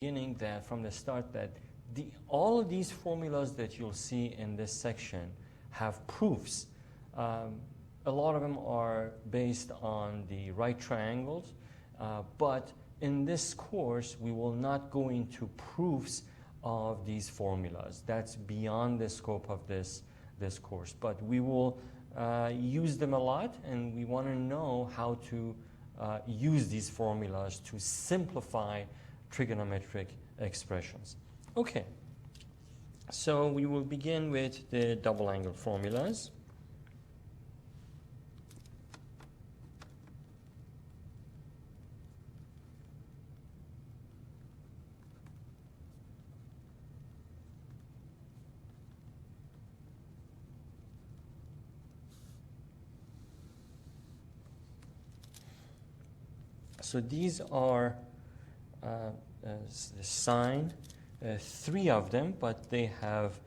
beginning that from the start that all of these formulas that you'll see in this section have proofs. A lot of them are based on the right triangles, but in this course we will not go into proofs of these formulas. That's beyond the scope of this course, but we will use them a lot, and we want to know how to use these formulas to simplify trigonometric expressions. Okay, so we will begin with the double angle formulas. So these are the sine, three of them, but they have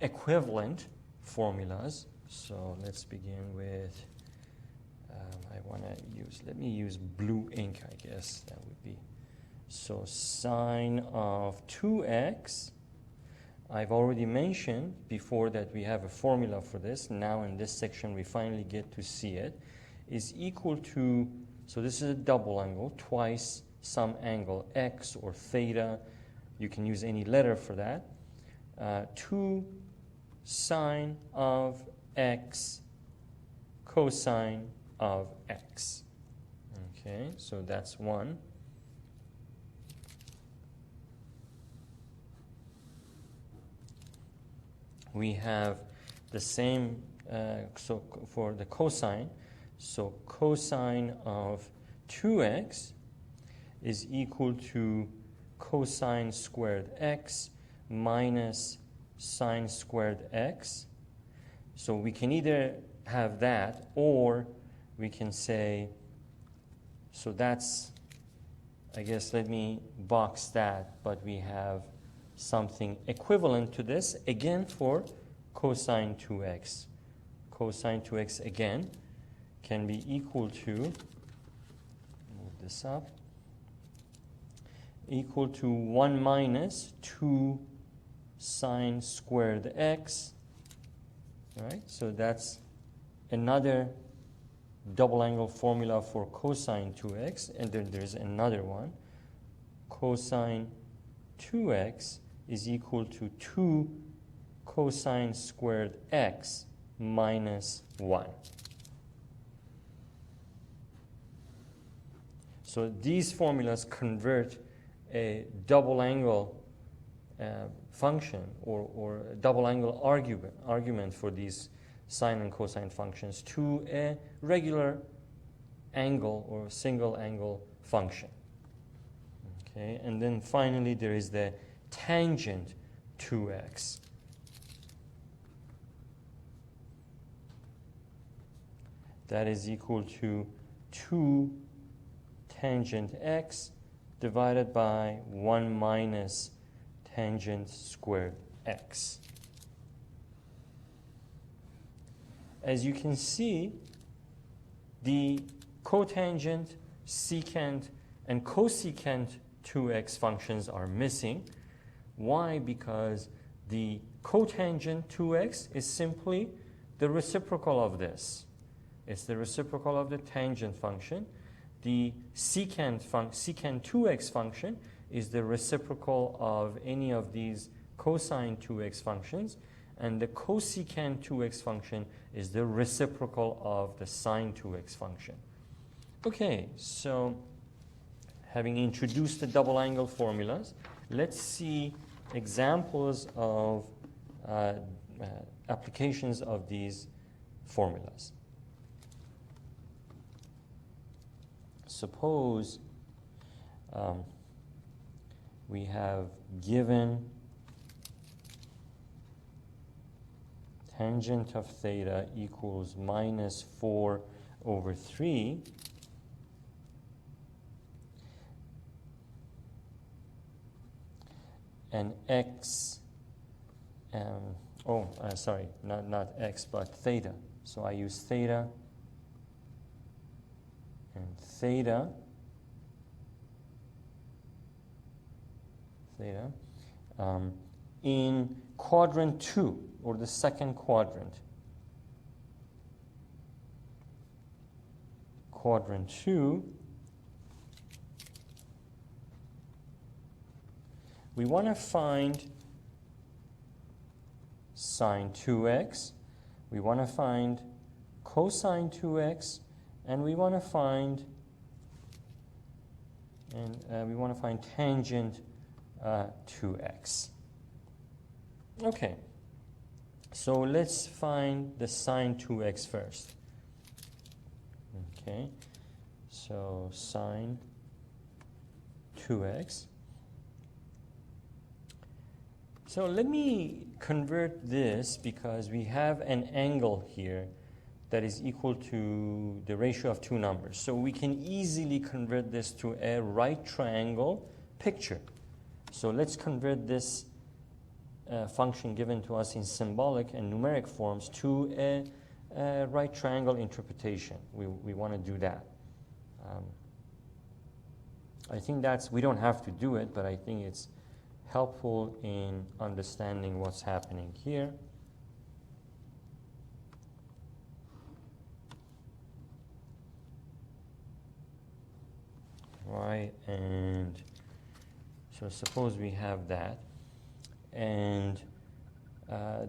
equivalent formulas. So let's begin with, let me use blue ink, I guess that would be. So sine of 2x, I've already mentioned before that we have a formula for this. Now in this section we finally get to see it, is equal to, so this is a double angle, twice some angle x or theta, you can use any letter for that, 2 sine of x cosine of x. Okay, so that's one. We have the same, so for the cosine, so cosine of 2x is equal to cosine squared x minus sine squared x. So we can either have that, or we can say, so that's, I guess let me box that, but we have something equivalent to this, again for cosine 2x. Cosine 2x again can be equal to, move this up, equal to 1 minus 2 sine squared x. All right, so that's another double angle formula for cosine 2x, and then there's another one. Cosine 2x is equal to 2 cosine squared x minus 1. So these formulas convert a double angle function or a double angle argument for these sine and cosine functions to a regular angle or single angle function. Okay, and then finally there is the tangent 2x. That is equal to 2 tangent x divided by 1 minus tangent squared x. As you can see, the cotangent, secant, and cosecant 2x functions are missing. Why? Because the cotangent 2x is simply the reciprocal of this. It's the reciprocal of the tangent function. The secant 2x function is the reciprocal of any of these cosine 2x functions, and the cosecant 2x function is the reciprocal of the sine 2x function. Okay, so having introduced the double angle formulas, let's see examples of applications of these formulas. Suppose we have given tangent of theta equals minus 4 over 3. And x, not x, but theta. So I use theta, and theta theta, in quadrant 2, or the second quadrant. Quadrant 2, we want to find sine 2x, we want to find cosine 2x, and we want to find tangent 2x. Okay, so let's find the sine 2x first. Okay, so sine 2x. So let me convert this, because we have an angle here that is equal to the ratio of two numbers. So we can easily convert this to a right triangle picture. So let's convert this function given to us in symbolic and numeric forms to a right triangle interpretation. We want to do that. I think we don't have to do it, but I think it's helpful in understanding what's happening here. Right, and so suppose we have that, and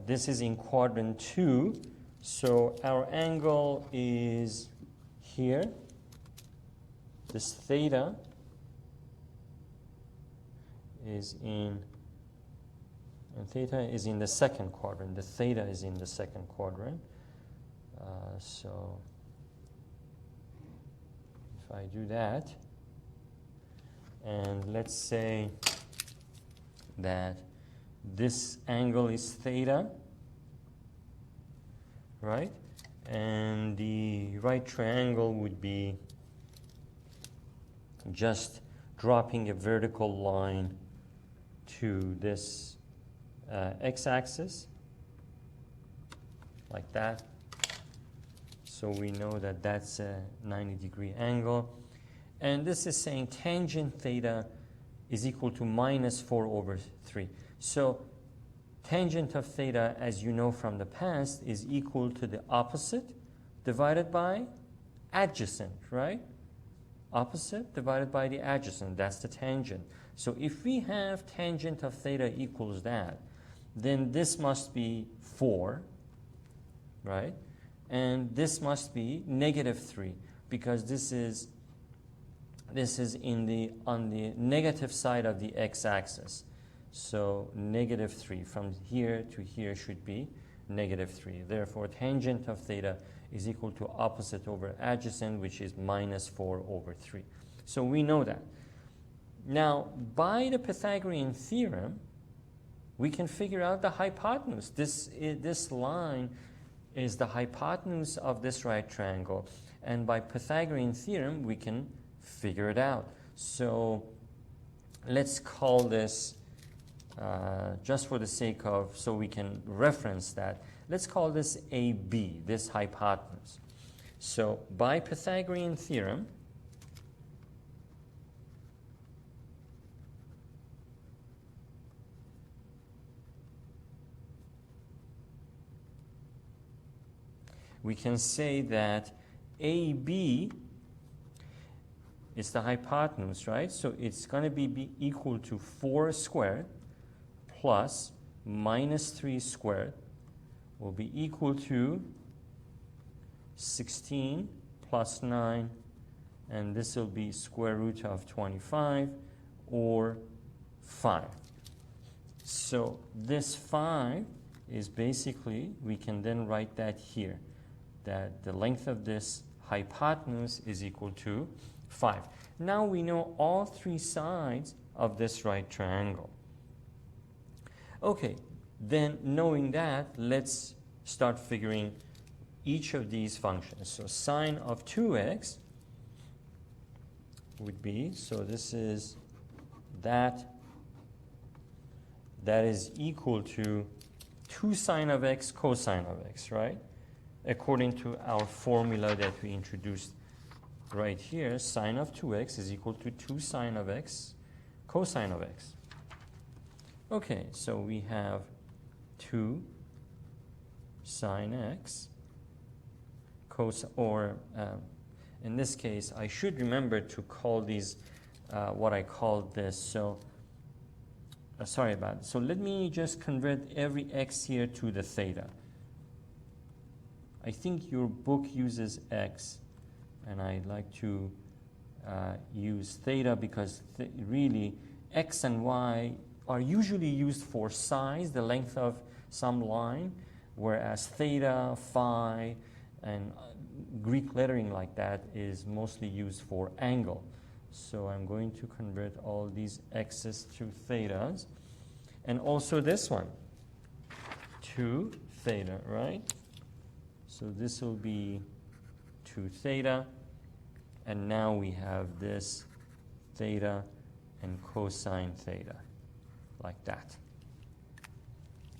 this is in quadrant 2, so our angle is here, this theta is in, and theta is in the second quadrant, the theta is in the second quadrant, so if I do that, and let's say that this angle is theta, right? And the right triangle would be just dropping a vertical line to this x-axis, like that. So we know that that's a 90-degree angle. And this is saying tangent theta is equal to minus 4/3. So tangent of theta, as you know from the past, is equal to the opposite divided by adjacent, right? Opposite divided by the adjacent, that's the tangent. So if we have tangent of theta equals that, then this must be 4, right? And this must be -3, because this is on the negative side of the x-axis. So -3 from here to here should be -3. Therefore, tangent of theta is equal to opposite over adjacent, which is -4/3. So we know that. Now, by the Pythagorean theorem, we can figure out the hypotenuse. This line is the hypotenuse of this right triangle. And by Pythagorean theorem, we can figure it out. So let's call this, just for the sake of, so we can reference that, let's call this AB, this hypotenuse. So by Pythagorean theorem, we can say that AB is the hypotenuse, right? So it's going to be equal to 4 squared plus -3 squared will be equal to 16 plus 9, and this will be square root of 25, or 5. So this 5 is basically, we can then write that here, that the length of this hypotenuse is equal to 5. Now we know all 3 sides of this right triangle. Okay, then knowing that, let's start figuring each of these functions. So sine of 2x would be, so this is that is equal to 2 sine of x cosine of x, right? According to our formula that we introduced right here, sine of 2x is equal to 2 sine of x cosine of x. Okay, so we have 2 sine x in this case, I should remember to call these what I called this. So, sorry about it. So let me just convert every x here to the theta. I think your book uses x, and I'd like to use theta because really x and y are usually used for size, the length of some line, whereas theta, phi, and Greek lettering like that is mostly used for angle. So I'm going to convert all these x's to thetas. And also this one, 2 theta, right? So this will be 2 theta. And now we have this theta and cosine theta, like that.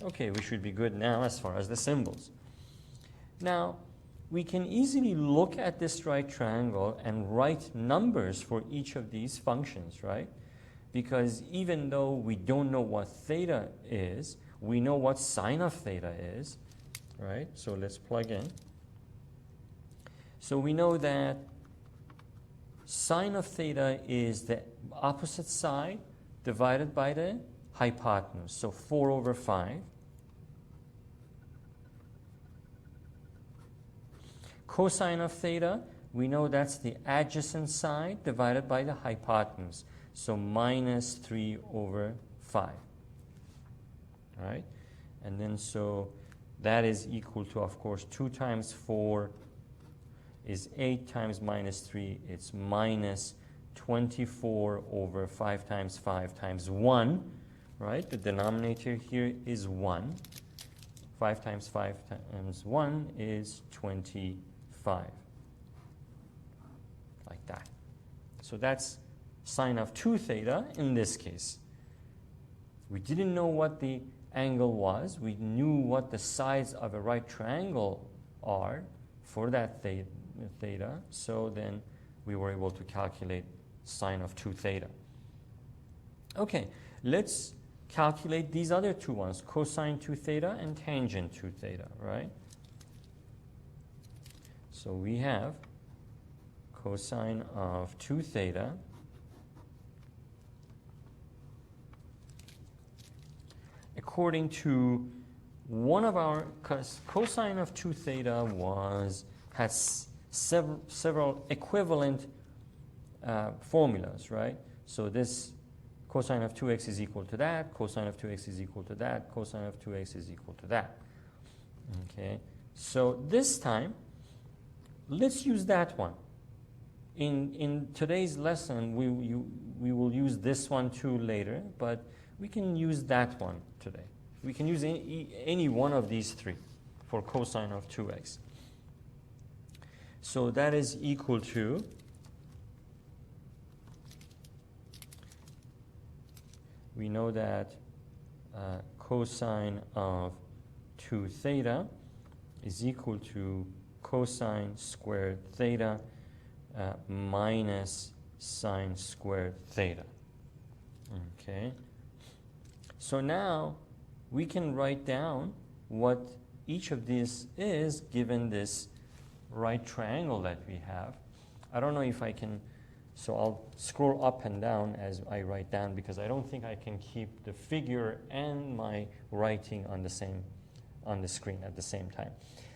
Okay, we should be good now as far as the symbols. Now, we can easily look at this right triangle and write numbers for each of these functions, right? Because even though we don't know what theta is, we know what sine of theta is, right? So let's plug in. So we know that sine of theta is the opposite side divided by the hypotenuse, so 4 over 5. Cosine of theta, we know that's the adjacent side divided by the hypotenuse, so minus 3 over 5. All right? And then so that is equal to, of course, 2 times 4 is 8 times minus 3. It's minus 24 over 5 times 1. Right? The denominator here is 1. 5 times 5 times 1 is 25. Like that. So that's sine of 2 theta in this case. We didn't know what the angle was. We knew what the sides of a right triangle are for that theta. So then we were able to calculate sine of 2 theta. Okay, let's calculate these other two ones, cosine 2 theta and tangent 2 theta, right? So we have cosine of 2 theta according to one of our, cosine of 2 theta has several equivalent formulas, right? So this cosine of 2x is equal to that, cosine of 2x is equal to that, cosine of 2x is equal to that. Okay, so this time, let's use that one. In today's lesson, we will use this one too later, but we can use that one today. We can use any one of these three for cosine of 2x. So that is equal to we know that cosine of 2 theta is equal to cosine squared theta minus sine squared theta. Okay. So now we can write down what each of these is given this right triangle that we have. I don't know if I can, so I'll scroll up and down as I write down because I don't think I can keep the figure and my writing on the screen at the same time.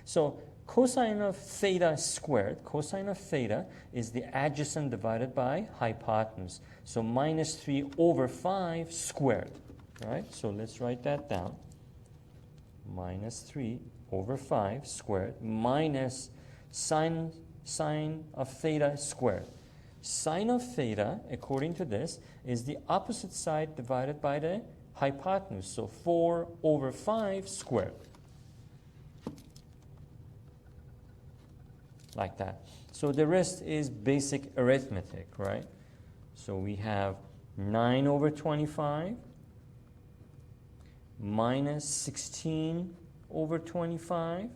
So cosine of theta squared, cosine of theta is the adjacent divided by hypotenuse. So minus 3 over 5 squared. Right? So let's write that down. Minus 3 over 5 squared minus sine of theta squared. Sine of theta, according to this, is the opposite side divided by the hypotenuse. So 4 over 5 squared. Like that. So the rest is basic arithmetic, right? So we have 9 over 25 minus 16 over 25.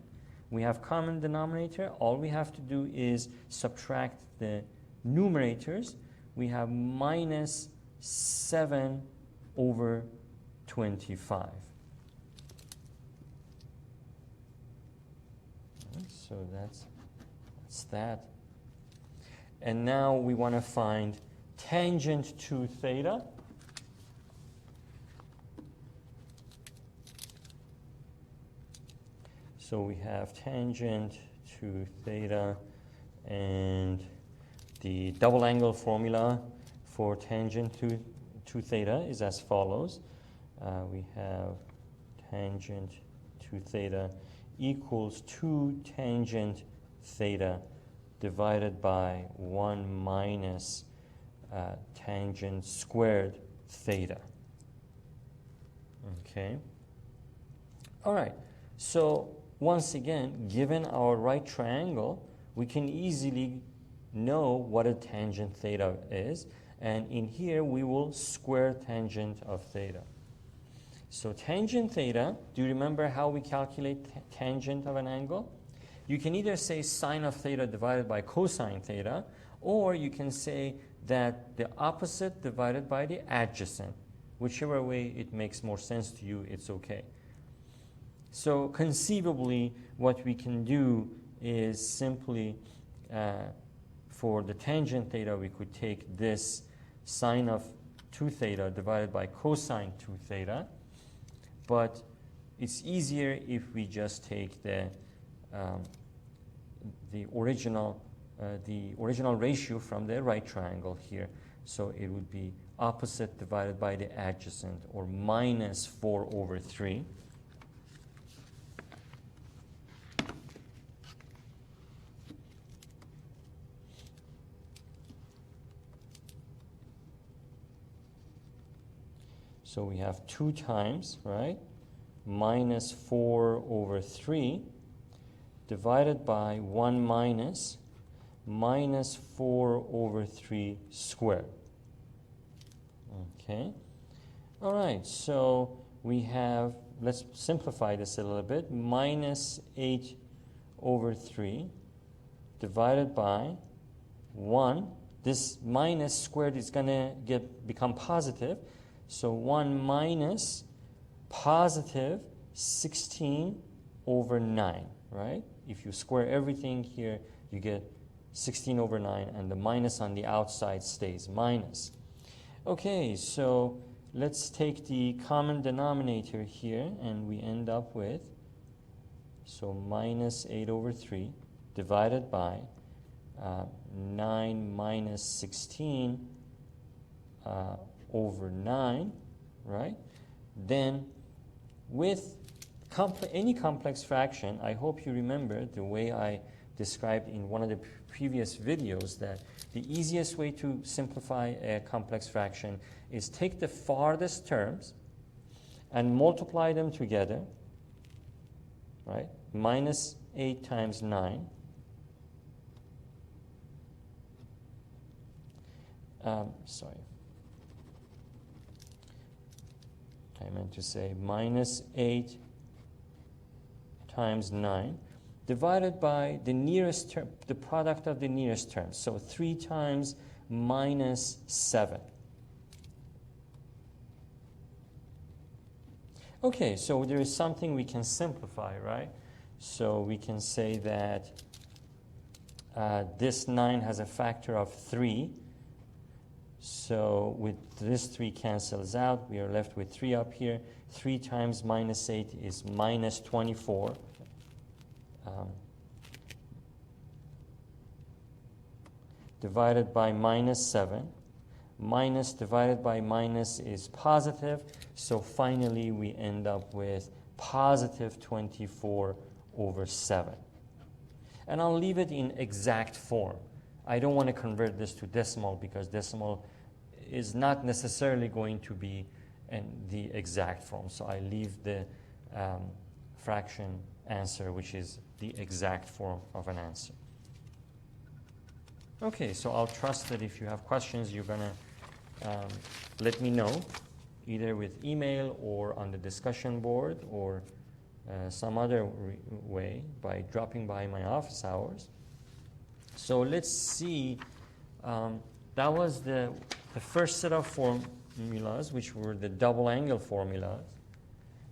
We have common denominator. All we have to do is subtract the numerators. We have minus 7 over 25. So that's that. And now we want to find tangent to theta. So we have tangent to theta, and the double angle formula for tangent to theta is as follows. We have tangent to theta equals 2 tangent theta divided by 1 minus tangent squared theta. Okay. All right. So once again, given our right triangle, we can easily know what a tangent theta is. And in here, we will square tangent of theta. So tangent theta, do you remember how we calculate tangent of an angle? You can either say sine of theta divided by cosine theta, or you can say that the opposite divided by the adjacent. Whichever way it makes more sense to you, it's okay. So conceivably, what we can do is simply, for the tangent theta, we could take this sine of 2 theta divided by cosine 2 theta. But it's easier if we just take the original ratio from the right triangle here. So it would be opposite divided by the adjacent, or minus 4 over 3. So we have 2 times, right, minus 4 over 3 divided by 1 minus 4 over 3 squared. Okay. All right, so we have, let's simplify this a little bit, minus 8 over 3 divided by 1. This minus squared is going to become positive. So 1 minus positive 16 over 9, right? If you square everything here, you get 16 over 9, and the minus on the outside stays minus. Okay, so let's take the common denominator here, and we end up with, so minus 8 over 3 divided by 9 minus 16 over 9, right? Then with any complex fraction, I hope you remember the way I described in one of the previous videos, that the easiest way to simplify a complex fraction is take the farthest terms and multiply them together, right? Minus 8 times 9. Sorry. I meant to say minus 8 times 9 divided by the nearest term, the product of the nearest terms. So 3 times minus 7. Okay, so there is something we can simplify, right? So we can say that this 9 has a factor of 3. So with this 3 cancels out, we are left with 3 up here. 3 times minus 8 is minus 24. Divided by minus 7. Minus divided by minus is positive. So finally, we end up with positive 24 over 7. And I'll leave it in exact form. I don't want to convert this to decimal, because decimal is not necessarily going to be in the exact form. So I leave the fraction answer, which is the exact form of an answer. Okay, so I'll trust that if you have questions, you're going to let me know, either with email or on the discussion board, or some other way by dropping by my office hours. So let's see, that was the first set of formulas, which were the double angle formulas.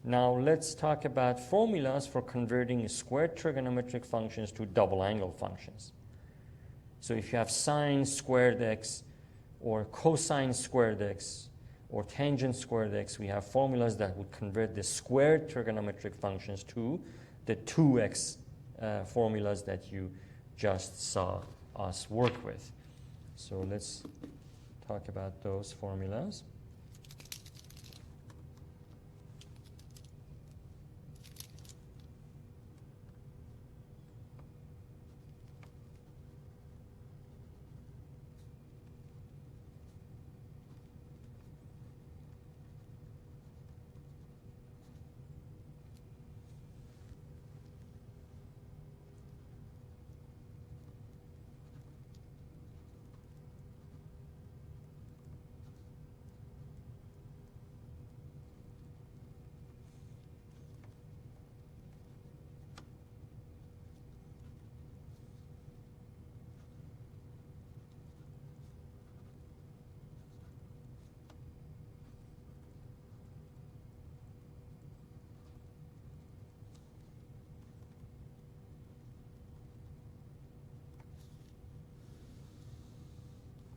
Now let's talk about formulas for converting squared trigonometric functions to double angle functions. So if you have sine squared x or cosine squared x or tangent squared x, we have formulas that would convert the squared trigonometric functions to the 2x formulas that you just saw us work with. So let's talk about those formulas.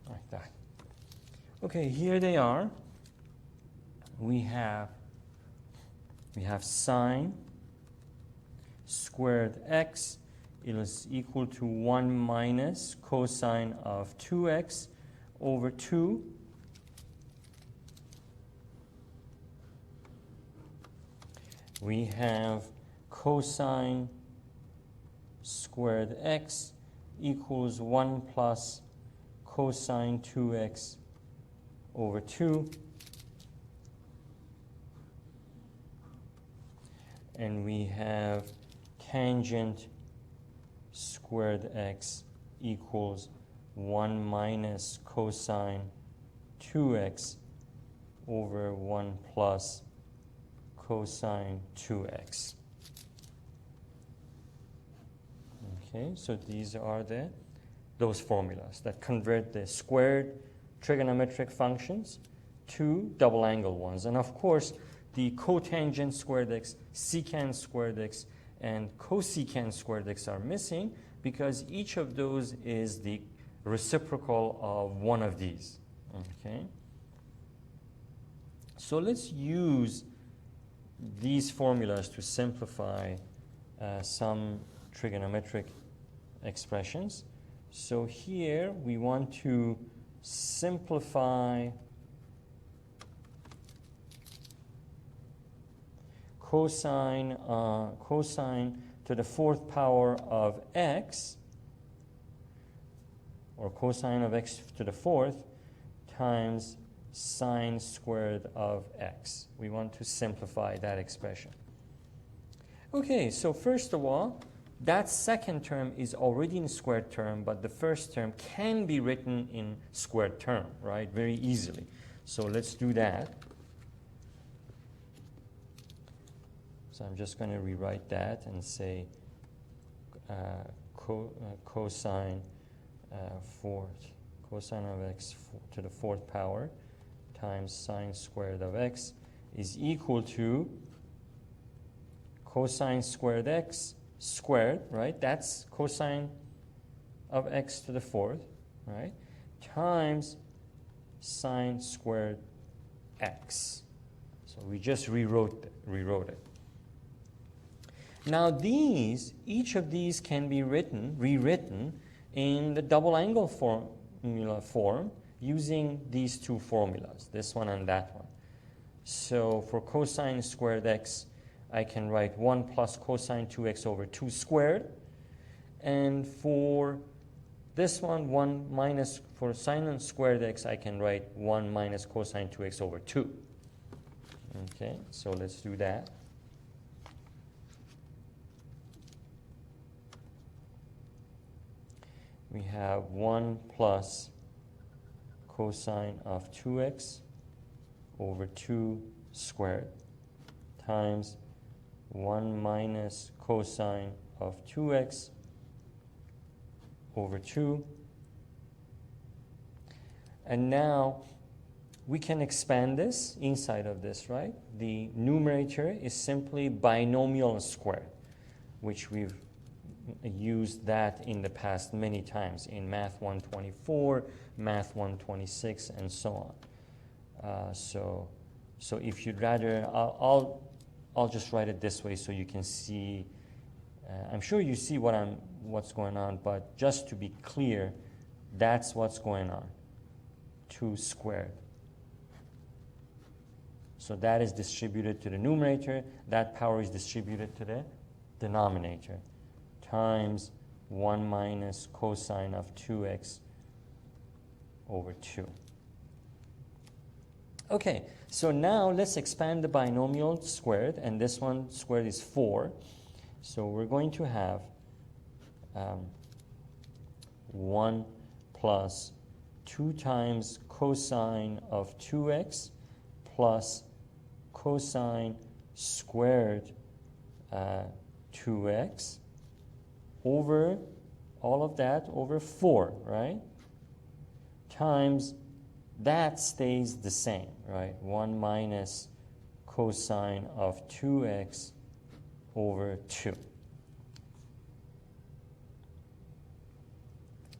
Like that. Okay, here they are. We have sine squared x is equal to 1 minus cosine of 2x over 2. We have cosine squared x equals 1 plus cosine 2x over 2. And we have tangent squared x equals 1 minus cosine 2x over 1 plus cosine 2x. Okay, so these are those formulas that convert the squared trigonometric functions to double angle ones. And of course, the cotangent squared x, secant squared x, and cosecant squared x are missing because each of those is the reciprocal of one of these. Okay? So let's use these formulas to simplify some trigonometric expressions. So here we want to simplify cosine to the fourth power of x, or cosine of x to the fourth, times sine squared of x. We want to simplify that expression. Okay, so first of all, that second term is already in squared term, but the first term can be written in squared term, right? Very easily. So let's do that. So I'm just going to rewrite that and say cosine of x to the fourth power times sine squared of x is equal to cosine squared x squared, right? That's cosine of x to the fourth, right? Times sine squared x. So we just rewrote it. Now each of these can be rewritten in the double angle formula form using these two formulas, this one and that one. So for cosine squared x, I can write 1 plus cosine 2x over 2 squared. And for this one, 1 minus, for sine squared x, I can write 1 minus cosine 2x over 2. Okay, so let's do that. We have 1 plus cosine of 2x over 2 squared times 1 minus cosine of 2x over 2. And now we can expand this inside of this, right? The numerator is simply binomial squared, which we've used that in the past many times in Math 124, Math 126, and so on. So if you'd rather, I'll just write it this way so you can see. I'm sure you see what's going on, but just to be clear, that's what's going on. 2 squared. So that is distributed to the numerator. That power is distributed to the denominator, times 1 minus cosine of 2x over 2. Okay, so now let's expand the binomial squared, and this one squared is 4. So we're going to have 1 plus 2 times cosine of 2x plus cosine squared 2x over all of that over 4, right? Times that stays the same, right? 1 minus cosine of 2x over 2.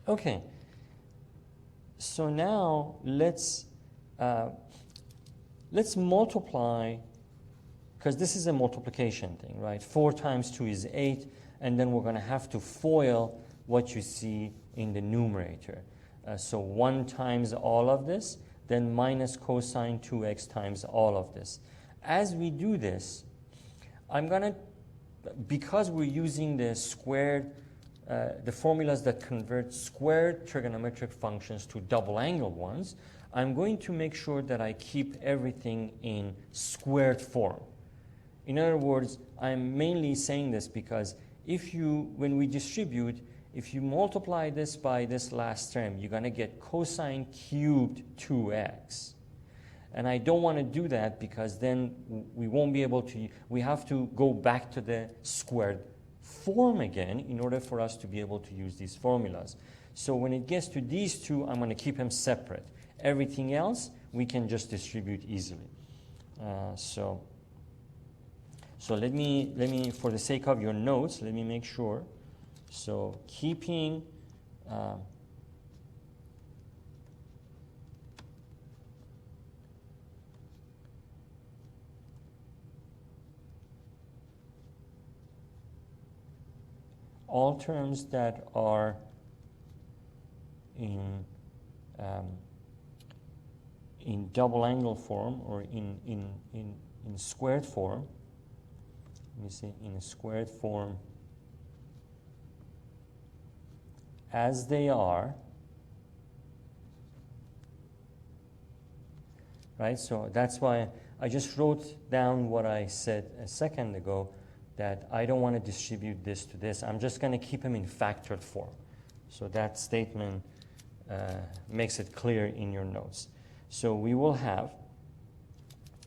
Okay, so now let's multiply, because this is a multiplication thing, right? 4 times 2 is 8, and then we're going to have to FOIL what you see in the numerator. So 1 times all of this, then minus cosine 2x times all of this. As we do this, I'm going to, because we're using the squared, the formulas that convert squared trigonometric functions to double angle ones, I'm going to make sure that I keep everything in squared form. In other words, I'm mainly saying this because when we distribute, if you multiply this by this last term, you're going to get cosine cubed 2x. And I don't want to do that because then we won't be able to, we have to go back to the squared form again in order for us to be able to use these formulas. So when it gets to these two, I'm going to keep them separate. Everything else, we can just distribute easily. So let me, for the sake of your notes, let me make sure. So keeping all terms that are in double angle form or in squared form. Let me see, in a squared form as they are, right? So that's why I just wrote down what I said a second ago, that I don't want to distribute this to this. I'm just going to keep them in factored form. So that statement makes it clear in your notes. So we will have,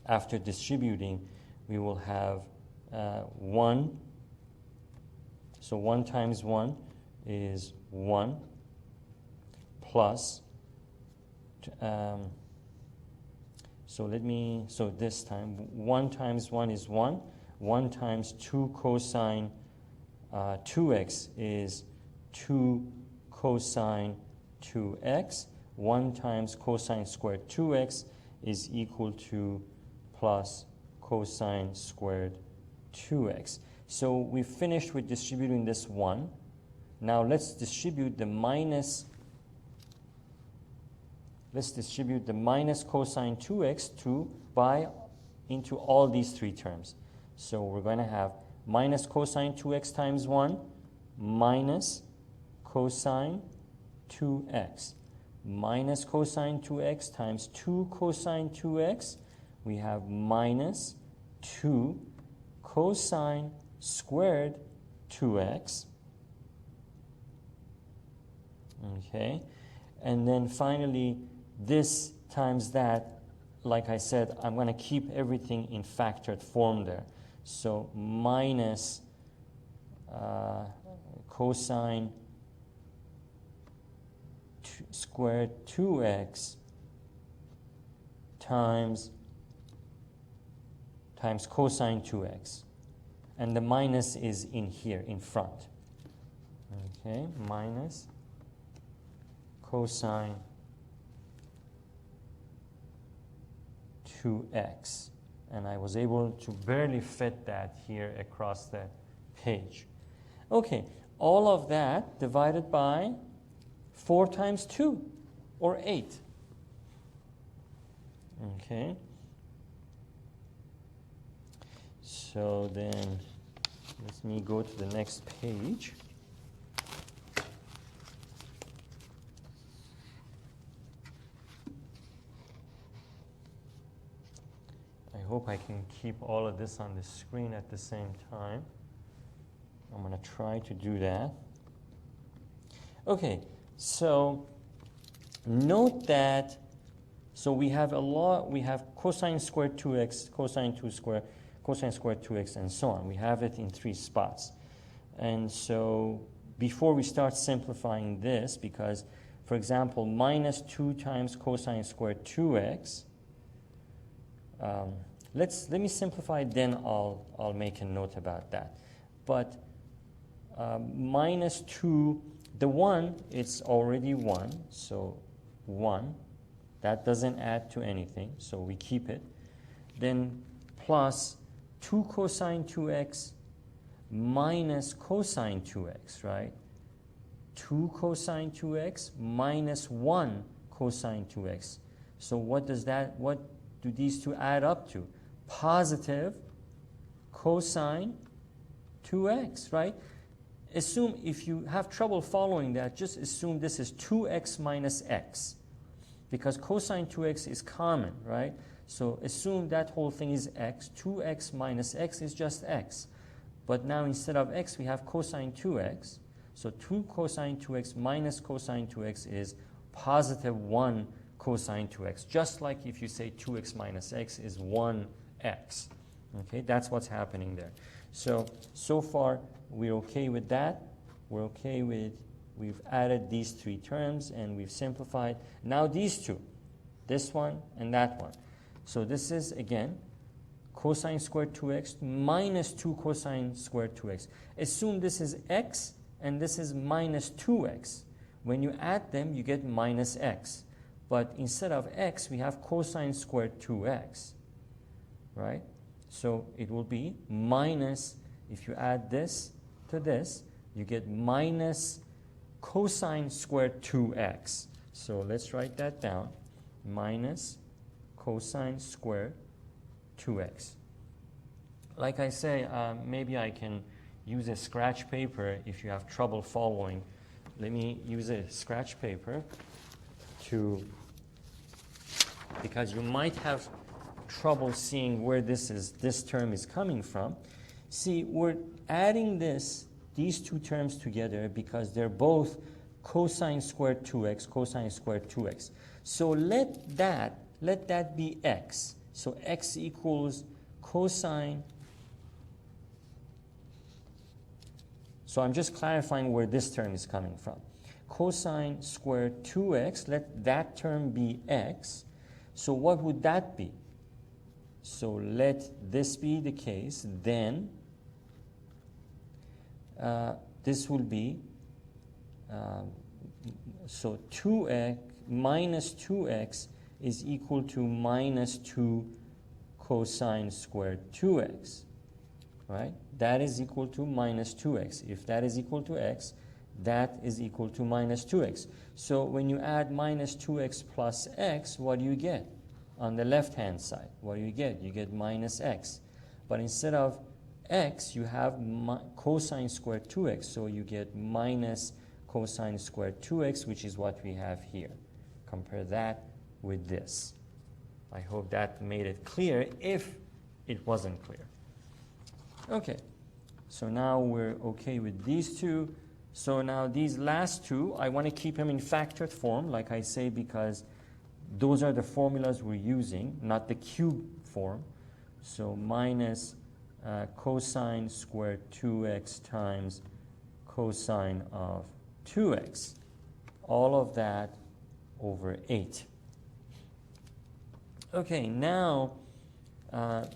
after distributing, we will have 1. So 1 times 1 is 1 plus, so this time 1 times 1 is 1. 1 times 2 cosine 2x is 2 cosine 2x. 1 times cosine squared 2x is equal to plus cosine squared 2x. So we finished with distributing this 1. Now let's distribute the minus cosine 2x into all these 3 terms. So we're going to have minus cosine 2x times 1 minus cosine 2x. Minus cosine 2x times 2 cosine 2x, we have minus 2 cosine squared 2x. Okay, and then finally this times that, like I said, I'm going to keep everything in factored form there. So minus cosine squared 2x times cosine 2x. And the minus is in here, in front. Okay, minus cosine 2x. And I was able to barely fit that here across the page. Okay, all of that divided by 4 times 2, or 8. Okay. So then, let me go to the next page. I hope I can keep all of this on the screen at the same time. I'm going to try to do that. Okay, so note that, so we have cosine squared 2x, cosine 2 squared, cosine squared 2x, and so on. We have it in 3 spots. And so before we start simplifying this, because, for example, minus 2 times cosine squared 2x, let me simplify it, then I'll make a note about that. But minus 2, the 1, it's already 1, so 1. That doesn't add to anything, so we keep it. Then plus 2 cosine 2x minus cosine 2x, right? 2 cosine 2x minus 1 cosine 2x. So what do these two add up to? Positive cosine 2x, right? Assume, if you have trouble following that, just assume this is 2x minus x, because cosine 2x is common, right? So assume that whole thing is x. 2x minus x is just x. But now instead of x, we have cosine 2x. So 2 cosine 2x minus cosine 2x is positive 1 cosine 2x. Just like if you say 2x minus x is 1x. Okay, that's what's happening there. So far, we're okay with that. We're okay with, we've added these 3 terms and we've simplified. Now these two, this one and that one. So this is, again, cosine squared 2x minus 2 cosine squared 2x. Assume this is x and this is minus 2x. When you add them, you get minus x. But instead of x, we have cosine squared 2x, right? So it will be minus, if you add this to this, you get minus cosine squared 2x. So let's write that down, minus cosine squared 2x. Like I say, maybe I can use a scratch paper if you have trouble following. Let me use a scratch paper because you might have trouble seeing where this term is coming from. See, we're adding these 2 terms together because they're both cosine squared 2x, cosine squared 2x. So let that be x. So x equals cosine. So I'm just clarifying where this term is coming from. Cosine squared 2x, let that term be x. So what would that be? So let this be the case, then this will be, so 2x minus 2x is equal to minus 2 cosine squared 2x, right? That is equal to minus 2x. If that is equal to x, that is equal to minus 2x. So when you add minus 2x plus x, what do you get? On the left-hand side, what do you get? You get minus x. But instead of x, you have cosine squared 2x, so you get minus cosine squared 2x, which is what we have here. Compare that with this. I hope that made it clear if it wasn't clear. Okay, so now we're okay with these two. So now these last two, I want to keep them in factored form, like I say, because those are the formulas we're using, not the cube form. So minus cosine squared 2x times cosine of 2x. All of that over 8. Okay, now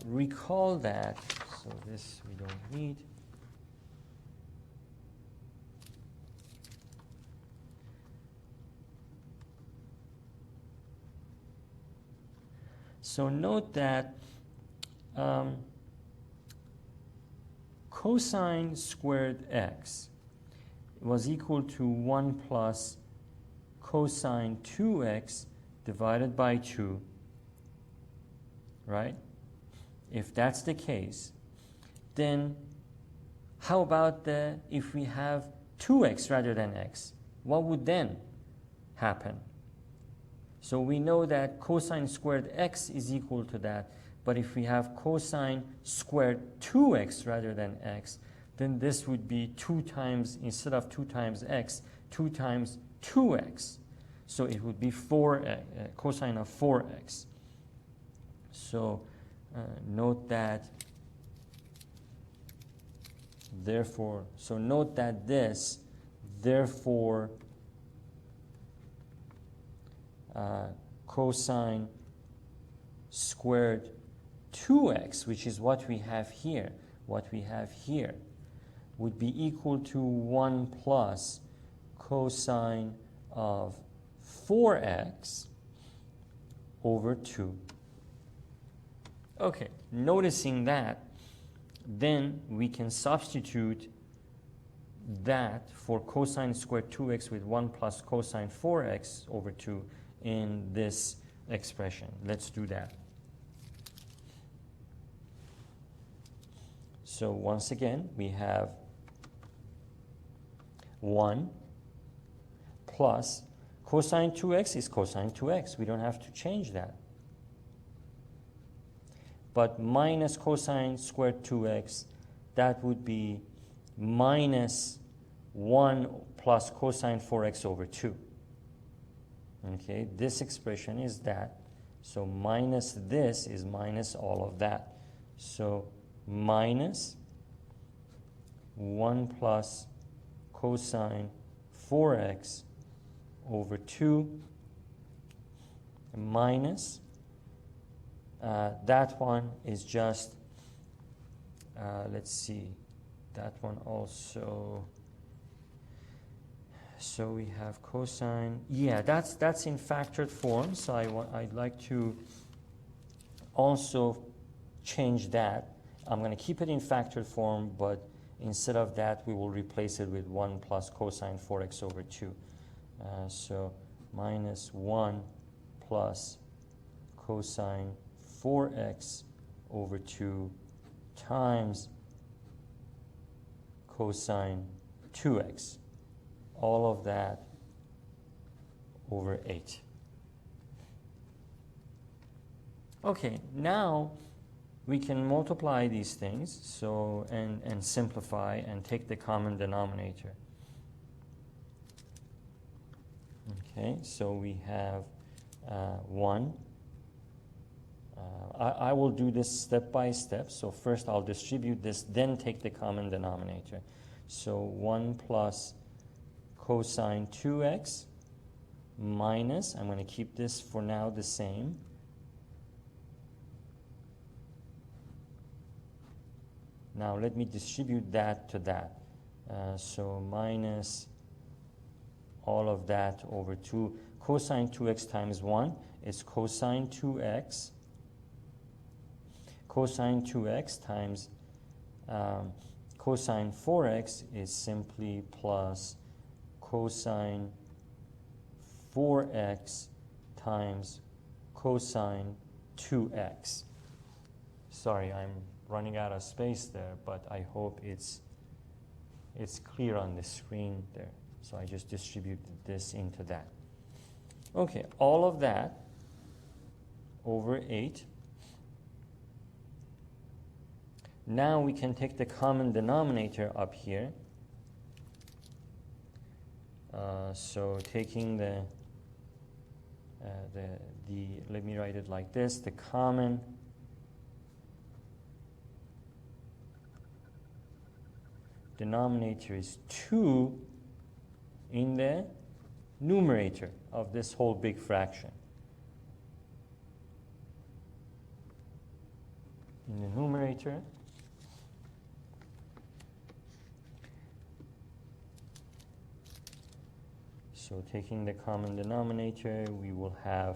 recall that, so this we don't need. So note that cosine squared x was equal to 1 plus cosine 2x divided by 2, right? If that's the case, then how about if we have 2x rather than x? What would then happen? So we know that cosine squared x is equal to that, but if we have cosine squared 2x rather than x, then this would be 2 times, instead of 2 times x, 2 times 2x. So it would be 4x, cosine of 4x. So note that, therefore, so note that this, therefore, cosine squared 2x, which is what we have here, would be equal to 1 plus cosine of 4x over 2. Okay, noticing that, then we can substitute that for cosine squared 2x with 1 plus cosine 4x over 2 in this expression. Let's do that. So once again, we have 1 plus cosine 2x is cosine 2x. We don't have to change that. But minus cosine squared 2x, that would be minus 1 plus cosine 4x over 2. Okay, this expression is that. So minus this is minus all of that. So minus 1 plus cosine 4x over 2 minus that one is just, let's see, that one also. So we have cosine, yeah, that's in factored form. So I'd like to also change that. I'm going to keep it in factored form, but instead of that, we will replace it with 1 plus cosine 4x over 2. So minus 1 plus cosine 4x over 2 times cosine 2x. All of that over 8. Okay, now we can multiply these things, so and simplify and take the common denominator. Okay, so we have 1. I will do this step by step. So first I'll distribute this, then take the common denominator. So 1 plus cosine 2x minus, I'm going to keep this for now the same, now let me distribute that to that. So minus all of that over 2. Cosine 2x times 1 is cosine 2x. Cosine 2x times cosine 4x is simply plus cosine 4x times cosine 2x. Sorry, I'm running out of space there, but I hope it's clear on the screen there. So I just distributed this into that. Okay, all of that over 8. Now we can take the common denominator up here. So taking the let me write it like this, the common denominator is 2 in the numerator of this whole big fraction. in the numerator. So taking the common denominator, we will have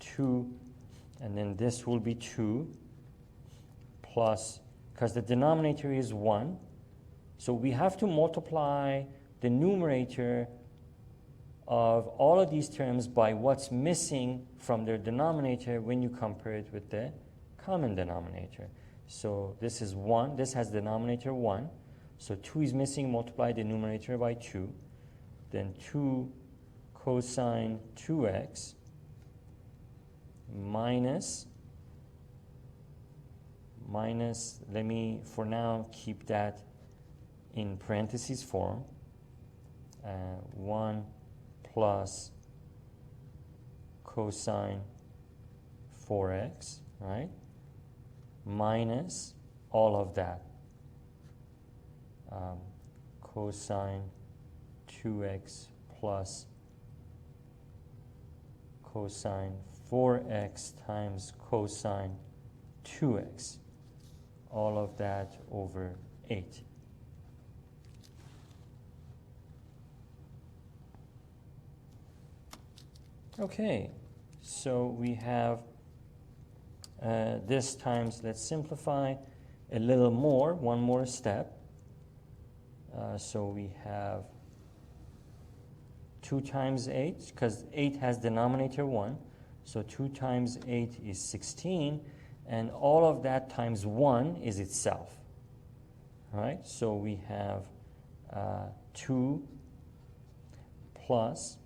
2, and then this will be 2 plus, because the denominator is 1, so we have to multiply the numerator of all of these terms by what's missing from their denominator when you compare it with the common denominator. So this is 1, this has denominator 1, so 2 is missing, multiply the numerator by 2, then 2 cosine 2x minus, let me for now keep that in parentheses form, 1 plus cosine 4x, right, minus all of that, cosine 2x plus cosine 4x times cosine 2x, all of that over 8. Okay, so we have this times, let's simplify a little more, one more step. So we have 2 times 8, because 8 has denominator 1, so 2 times 8 is 16, and all of that times 1 is itself. All right, so we have 2 plus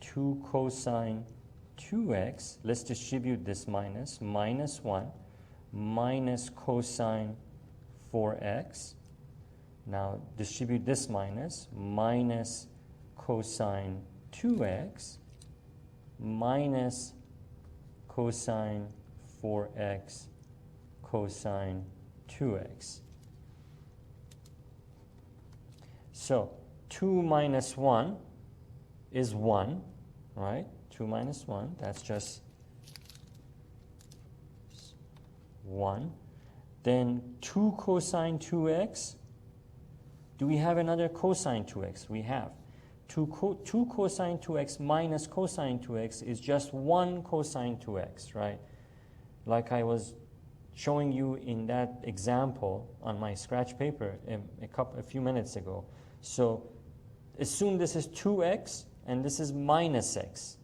2 cosine 2x, let's distribute this minus 1, minus cosine 4x. Now distribute this minus cosine 2x minus cosine 4x cosine 2x. So 2 minus 1 is 1, right? 2 minus 1, that's just 1. Then 2 cosine 2x. Do we have another cosine 2x? We have. 2 cosine 2x minus cosine 2x is just 1 cosine 2x, right? Like I was showing you in that example on my scratch paper a few minutes ago. So assume this is 2x and this is minus x.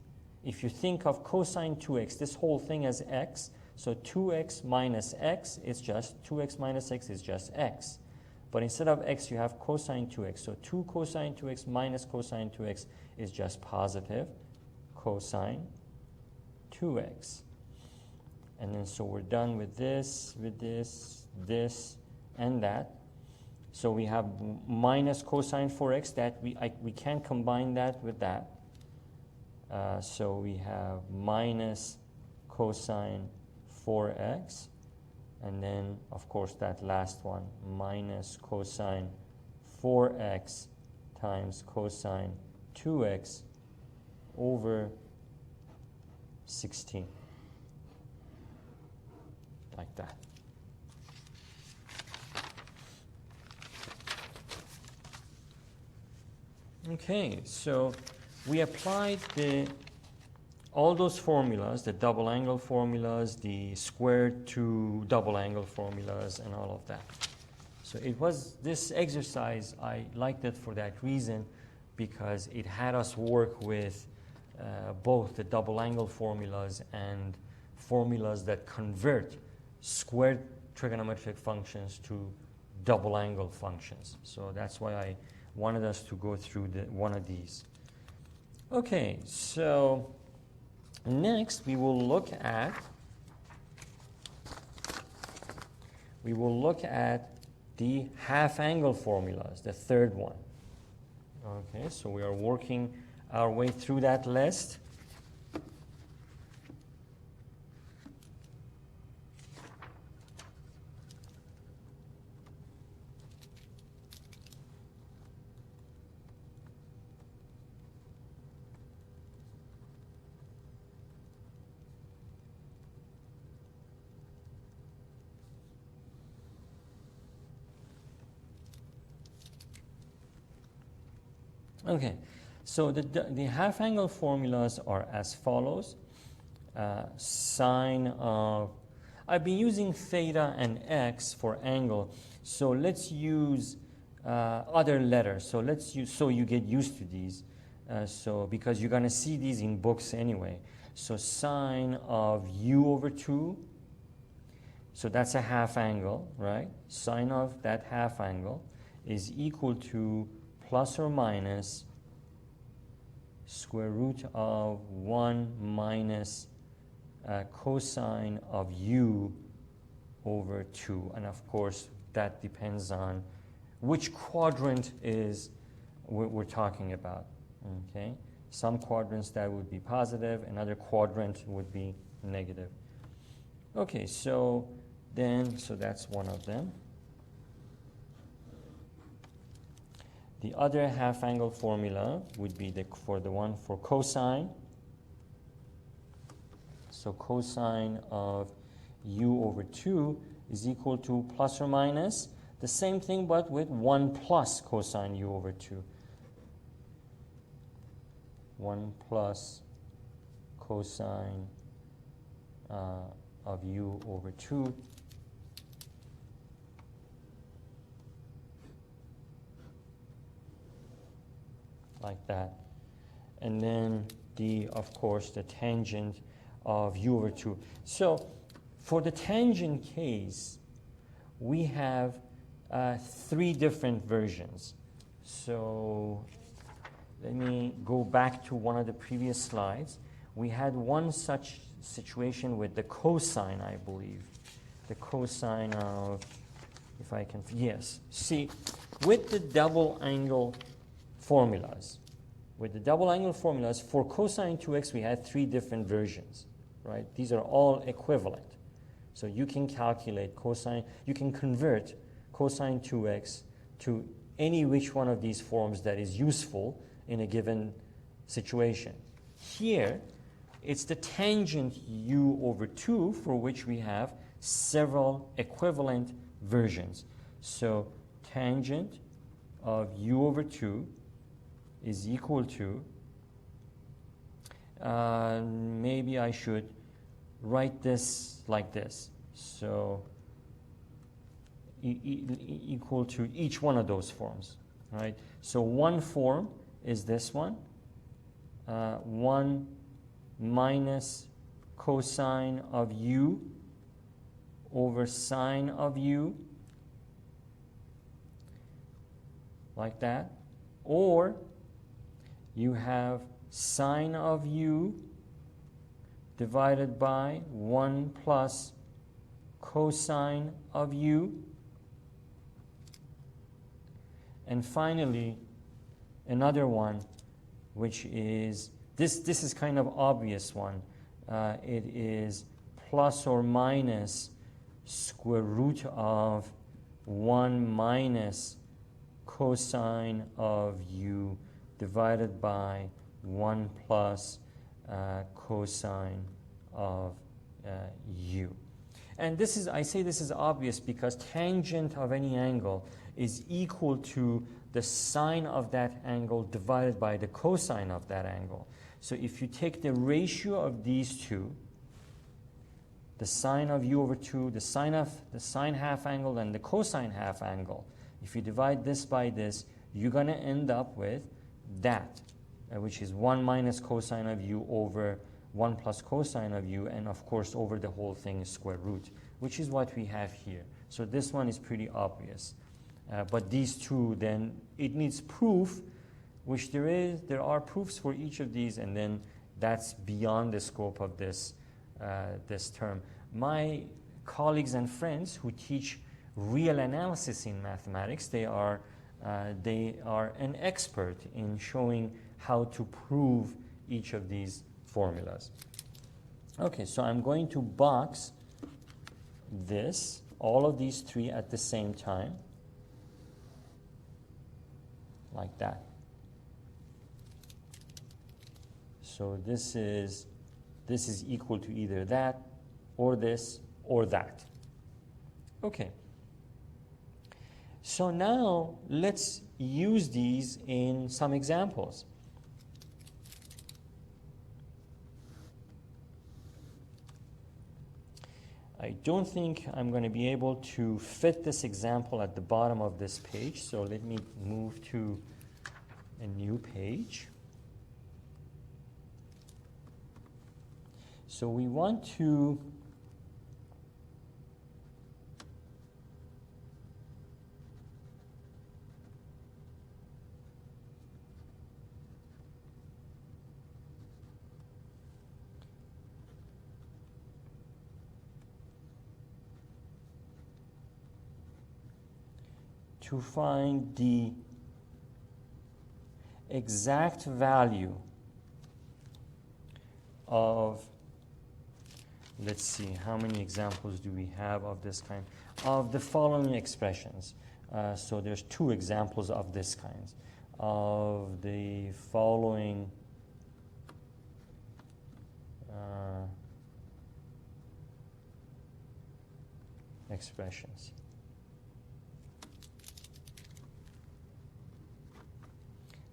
If you think of cosine 2x, this whole thing as x, so 2x minus x is just, 2x minus x is just x. But instead of x, you have cosine 2x. So 2 cosine 2x minus cosine 2x is just positive cosine 2x. And then so we're done with this, this, and that. So we have minus cosine 4x, that we can't combine that with that. So we have minus cosine 4x. And then, of course, that last one, minus cosine 4x times cosine 2x over 16. Like that. Okay, so we applied all those formulas, the double angle formulas, the squared to double angle formulas, and all of that. So it was this exercise, I liked it for that reason, because it had us work with both the double angle formulas and formulas that convert squared trigonometric functions to double angle functions. So that's why I wanted us to go through one of these. Okay, so next we will look at the half angle formulas, the third one. Okay, so we are working our way through that list. Okay, so the half angle formulas are as follows. Sine of, I've been using theta and x for angle, so let's use other letters. So let's use, so you get used to these. So because you're going to see these in books anyway. So sine of u over 2, so that's a half angle, right? Sine of that half angle is equal to plus or minus square root of 1 minus cosine of u over 2. And of course, that depends on which quadrant is we're talking about. Okay, some quadrants that would be positive, another quadrant would be negative. Okay, so then, so that's one of them. The other half angle formula would be for the one for cosine. So cosine of u over 2 is equal to plus or minus the same thing, but with 1 plus cosine u over 2. 1 plus cosine of u over 2 like that. And then of course, the tangent of u over 2. So for the tangent case, we have 3 different versions. So let me go back to one of the previous slides. We had one such situation with the cosine, I believe. The cosine of, if I can, yes. See, with the double angle formulas, for cosine 2x, we had 3 different versions, right? These are all equivalent. So you can calculate cosine, you can convert cosine 2x to any which one of these forms that is useful in a given situation. Here, it's the tangent u over 2 for which we have several equivalent versions. So tangent of u over 2 is equal to, maybe I should write this like this. So equal to each one of those forms, right? So one form is this one, 1 minus cosine of u over sine of u, like that. Or you have sine of u divided by 1 plus cosine of u. And finally, another one, which is, this is kind of obvious one. It is plus or minus square root of 1 minus cosine of u divided by 1 plus cosine of u. And this is, I say this is obvious because tangent of any angle is equal to the sine of that angle divided by the cosine of that angle. So if you take the ratio of these two, the sine of u over 2, the sine half angle and the cosine half angle, if you divide this by this, you're going to end up with that, which is 1 minus cosine of u over 1 plus cosine of u, and of course over the whole thing is square root, which is what we have here. So this one is pretty obvious. But these two, then it needs proof, which there are proofs for each of these, and then that's beyond the scope of this term. My colleagues and friends who teach real analysis in mathematics, they are an expert in showing how to prove each of these formulas. Okay, so I'm going to box all of these 3 at the same time, like that. So this is equal to either that or this or that. Okay. So now let's use these in some examples. I don't think I'm going to be able to fit this example at the bottom of this page, so let me move to a new page. So we want to find the exact value of, let's see, how many examples do we have of this kind, of the following expressions. So there's two examples of this kind, of the following expressions.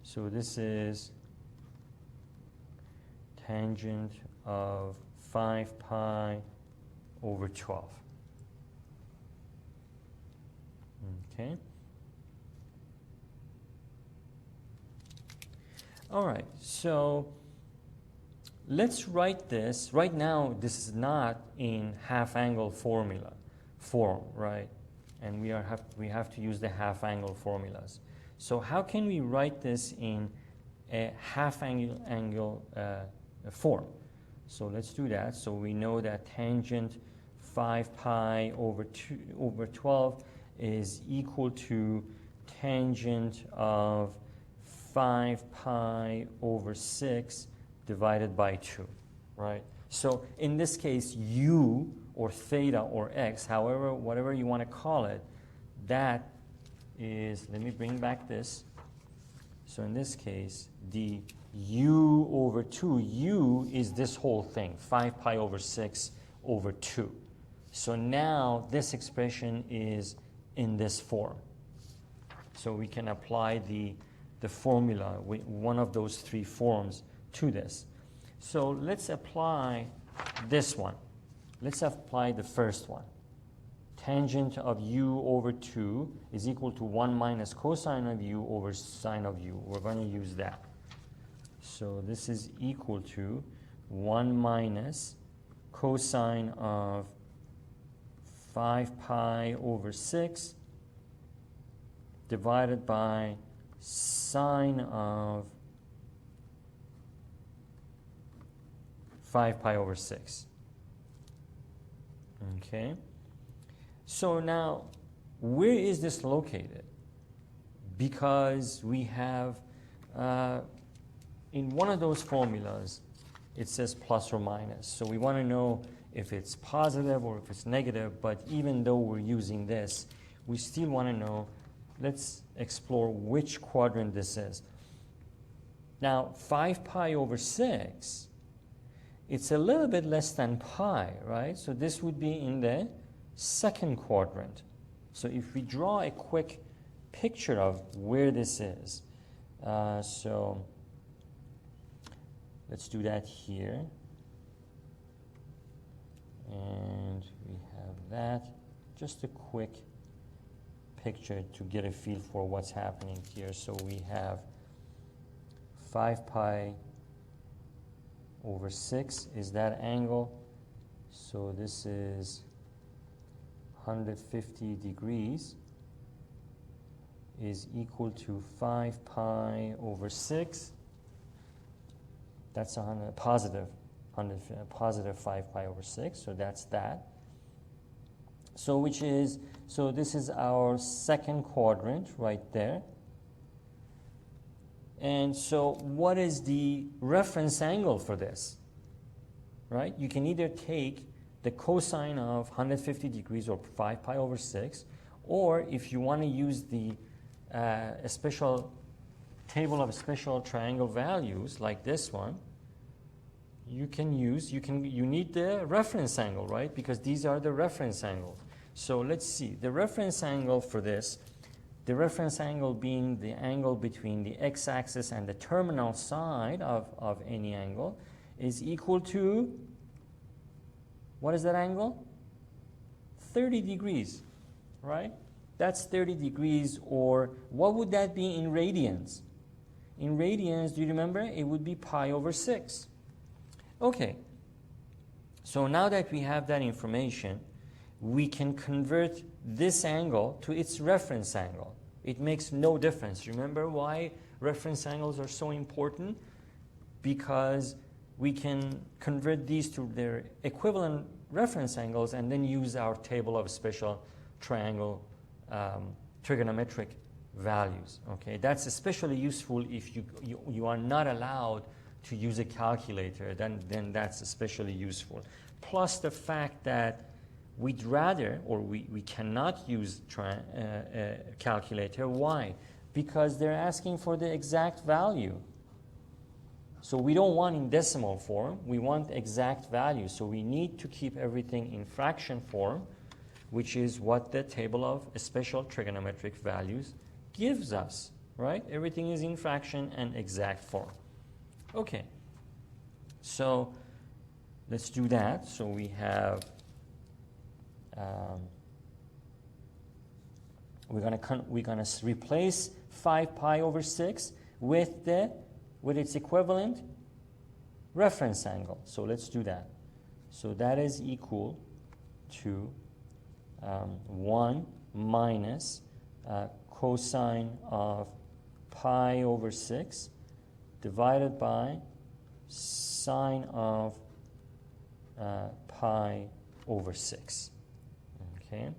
So this is tangent of 5 pi over 12. Okay. All right, so let's write this. Right now, this is not in half-angle formula form, right? And we have to use the half-angle formulas. So how can we write this in a half-angle form? So let's do that. So we know that tangent 5 pi over 12 is equal to tangent of 5 pi over 6 divided by 2, right? So in this case, u or theta or x, however, whatever you want to call it, that is, let me bring back this. So in this case, the u over 2, u is this whole thing, 5 pi over 6 over 2. So now this expression is in this form. So we can apply the formula, one of those three forms, to this. So let's apply this one. Let's apply the first one. Tangent of u over 2 is equal to 1 minus cosine of u over sine of u. We're going to use that. So this is equal to 1 minus cosine of 5 pi over 6 divided by sine of 5 pi over 6. Okay. So now, where is this located? Because we have, in one of those formulas, it says plus or minus. So we want to know if it's positive or if it's negative, but even though we're using this, we still want to know, let's explore which quadrant this is. Now, 5 pi over 6, it's a little bit less than pi, right? So this would be in the second quadrant. So if we draw a quick picture of where this is, so let's do that here. And we have that. Just a quick picture to get a feel for what's happening here. So we have 5 pi over 6 is that angle. So this is 150 degrees is equal to 5 pi over 6. That's positive 5 pi over 6. So that's that. So this is our second quadrant right there. And so what is the reference angle for this? Right? You can either take the cosine of 150 degrees or 5 pi over 6, or if you want to use the a special table of special triangle values like this one, you need the reference angle, right? Because these are the reference angles. So let's see. The reference angle for this the reference angle being the angle between the x-axis and the terminal side of any angle, is equal to, what is that angle? 30 degrees, right? That's 30 degrees, or what would that be in radians? In radians, do you remember? It would be pi over 6. Okay, so now that we have that information, we can convert this angle to its reference angle. It makes no difference. Remember why reference angles are so important? Because we can convert these to their equivalent reference angles and then use our table of special triangle trigonometric values. Okay, that's especially useful if you are not allowed to use a calculator, then that's especially useful. Plus the fact that we'd rather, or we cannot use a calculator. Why? Because they're asking for the exact value. So we don't want in decimal form, we want exact value. So we need to keep everything in fraction form, which is what the table of special trigonometric values gives us, right? Everything is in fraction and exact form. Okay, so let's do that. So we have, we're gonna replace 5 pi over 6 with its equivalent reference angle. So let's do that. So that is equal to 1 minus cosine of pi over 6 divided by sine of pi over 6. Okay?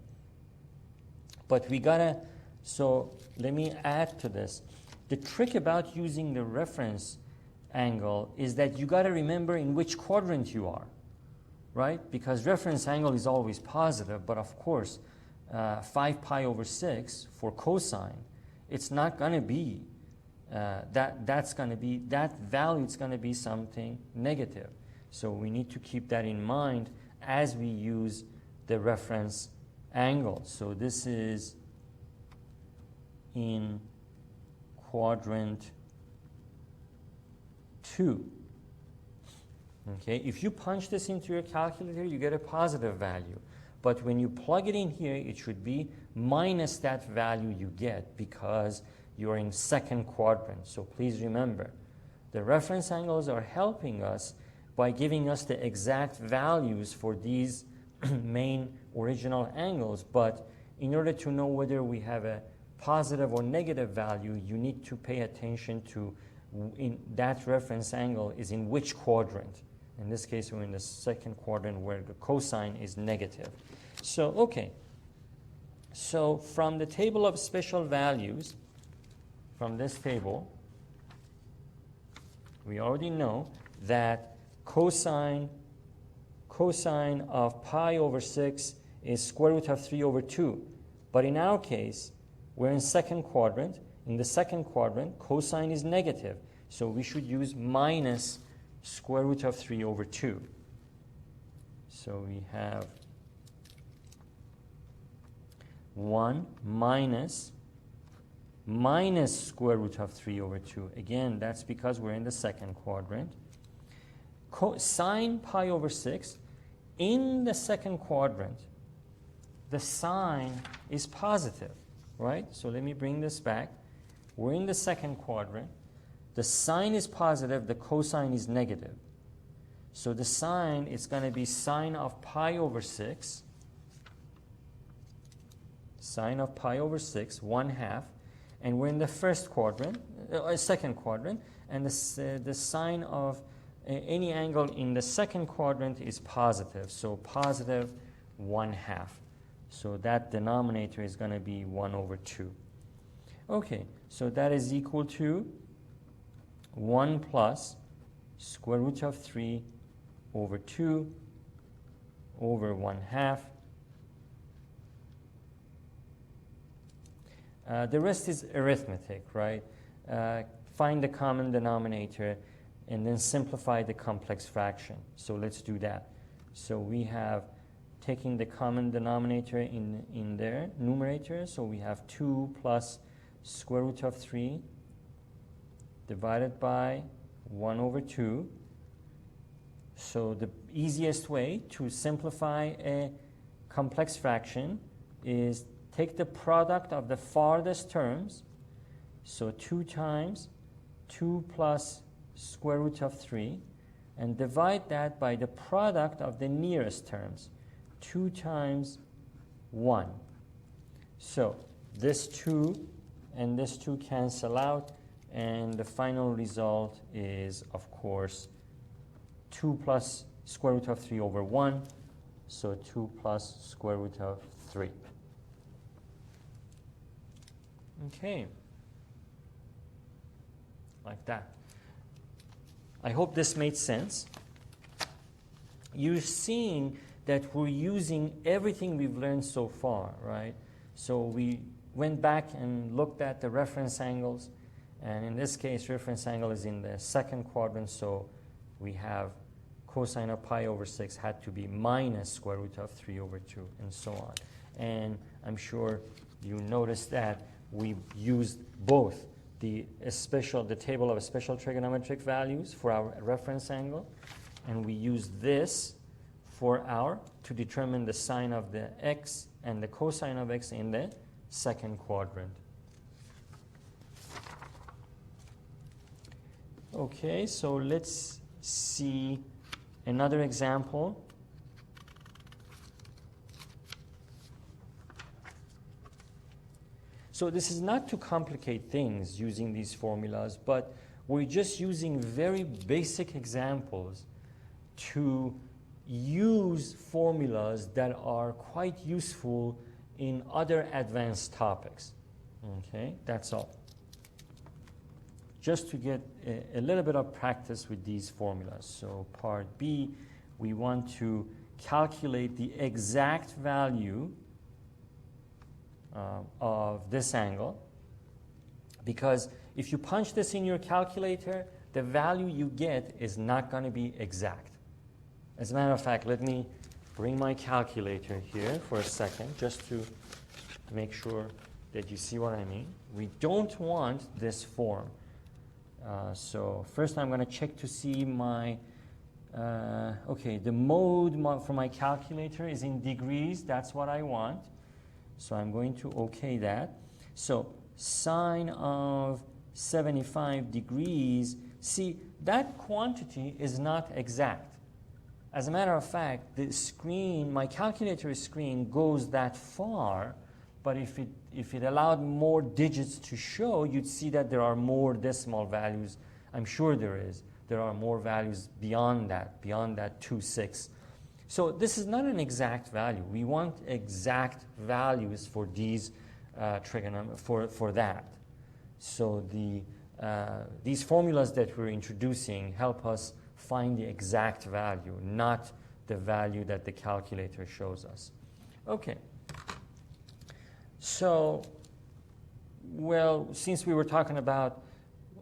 But we gotta, so let me add to this. The trick about using the reference angle is that you gotta remember in which quadrant you are, right? Because reference angle is always positive, but of course, 5 pi over 6 for cosine, it's not gonna be that value is going to be something negative. So we need to keep that in mind as we use the reference angle. So this is in quadrant 2. Okay, if you punch this into your calculator, you get a positive value. But when you plug it in here, it should be minus that value you get, because you're in second quadrant. So please remember, the reference angles are helping us by giving us the exact values for these main original angles. But in order to know whether we have a positive or negative value, you need to pay attention to in that reference angle is in which quadrant. In this case, we're in the second quadrant where the cosine is negative. So, okay. So from the table of special values, from this table, we already know that cosine of pi over 6 is square root of 3 over 2. But in our case, we're in second quadrant. In the second quadrant, cosine is negative. So we should use minus square root of 3 over 2. So we have 1 minus square root of 3 over 2. Again, that's because we're in the second quadrant. Sine pi over 6, in the second quadrant, the sine is positive, right? So let me bring this back. We're in the second quadrant. The sine is positive, the cosine is negative. So the sine is going to be sine of pi over 6. Sine of pi over 6, 1/2. And we're in the first quadrant, second quadrant, and the sine of any angle in the second quadrant is positive. So positive 1/2. So that denominator is going to be 1 over 2. Okay, so that is equal to 1 plus square root of 3 over 2 over 1/2. The rest is arithmetic, right? Find the common denominator and then simplify the complex fraction. So let's do that. So we have taking the common denominator in their numerator. So we have 2 plus square root of 3 divided by 1 over 2. So the easiest way to simplify a complex fraction is take the product of the farthest terms. So 2 times 2 plus square root of 3, and divide that by the product of the nearest terms, 2 times 1. So this 2 and this 2 cancel out, and the final result is, of course, 2 plus square root of 3 over 1, so 2 plus square root of 3. Okay, like that. I hope this made sense. You're seeing that we're using everything we've learned so far, right? So we went back and looked at the reference angles, and in this case, reference angle is in the second quadrant, so we have cosine of pi over 6 had to be minus square root of 3 over 2, and so on. And I'm sure you noticed that we used both the table of special trigonometric values for our reference angle, and we use this to determine the sine of the x and the cosine of x in the second quadrant. Okay, so let's see another example. So this is not to complicate things using these formulas, but we're just using very basic examples to use formulas that are quite useful in other advanced topics. Okay, that's all. Just to get a little bit of practice with these formulas. So part B, we want to calculate the exact value of this angle, because if you punch this in your calculator, the value you get is not going to be exact. As a matter of fact, let me bring my calculator here for a second just to make sure that you see what I mean. We don't want this form. So first I'm going to check to see my, okay, the mode for my calculator is in degrees. That's what I want. So I'm going to OK that. So sine of 75 degrees, see, that quantity is not exact. As a matter of fact, the screen, my calculator screen goes that far, but if it allowed more digits to show, you'd see that there are more decimal values. I'm sure there is. There are more values beyond that 2,6. So this is not an exact value. We want exact values for these for that. So these formulas that we're introducing help us find the exact value, not the value that the calculator shows us. Okay. So, well, since we were talking about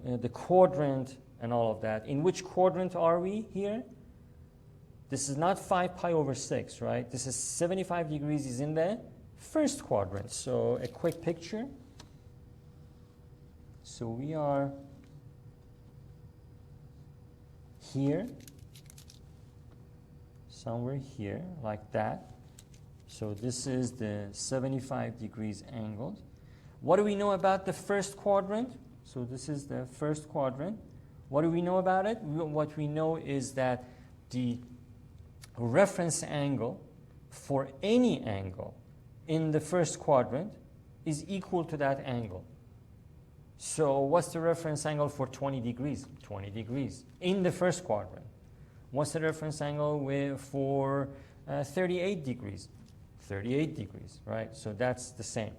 the quadrant and all of that, in which quadrant are we here? This is not 5 pi over 6, right? This is 75 degrees is in the first quadrant. So a quick picture. So we are here, somewhere here, like that. So this is the 75 degrees angle. What do we know about the first quadrant? So this is the first quadrant. What do we know about it? What we know is that the reference angle for any angle in the first quadrant is equal to that angle. So what's the reference angle for 20 degrees? 20 degrees in the first quadrant. What's the reference angle for 38 degrees? 38 degrees, right? So that's the same.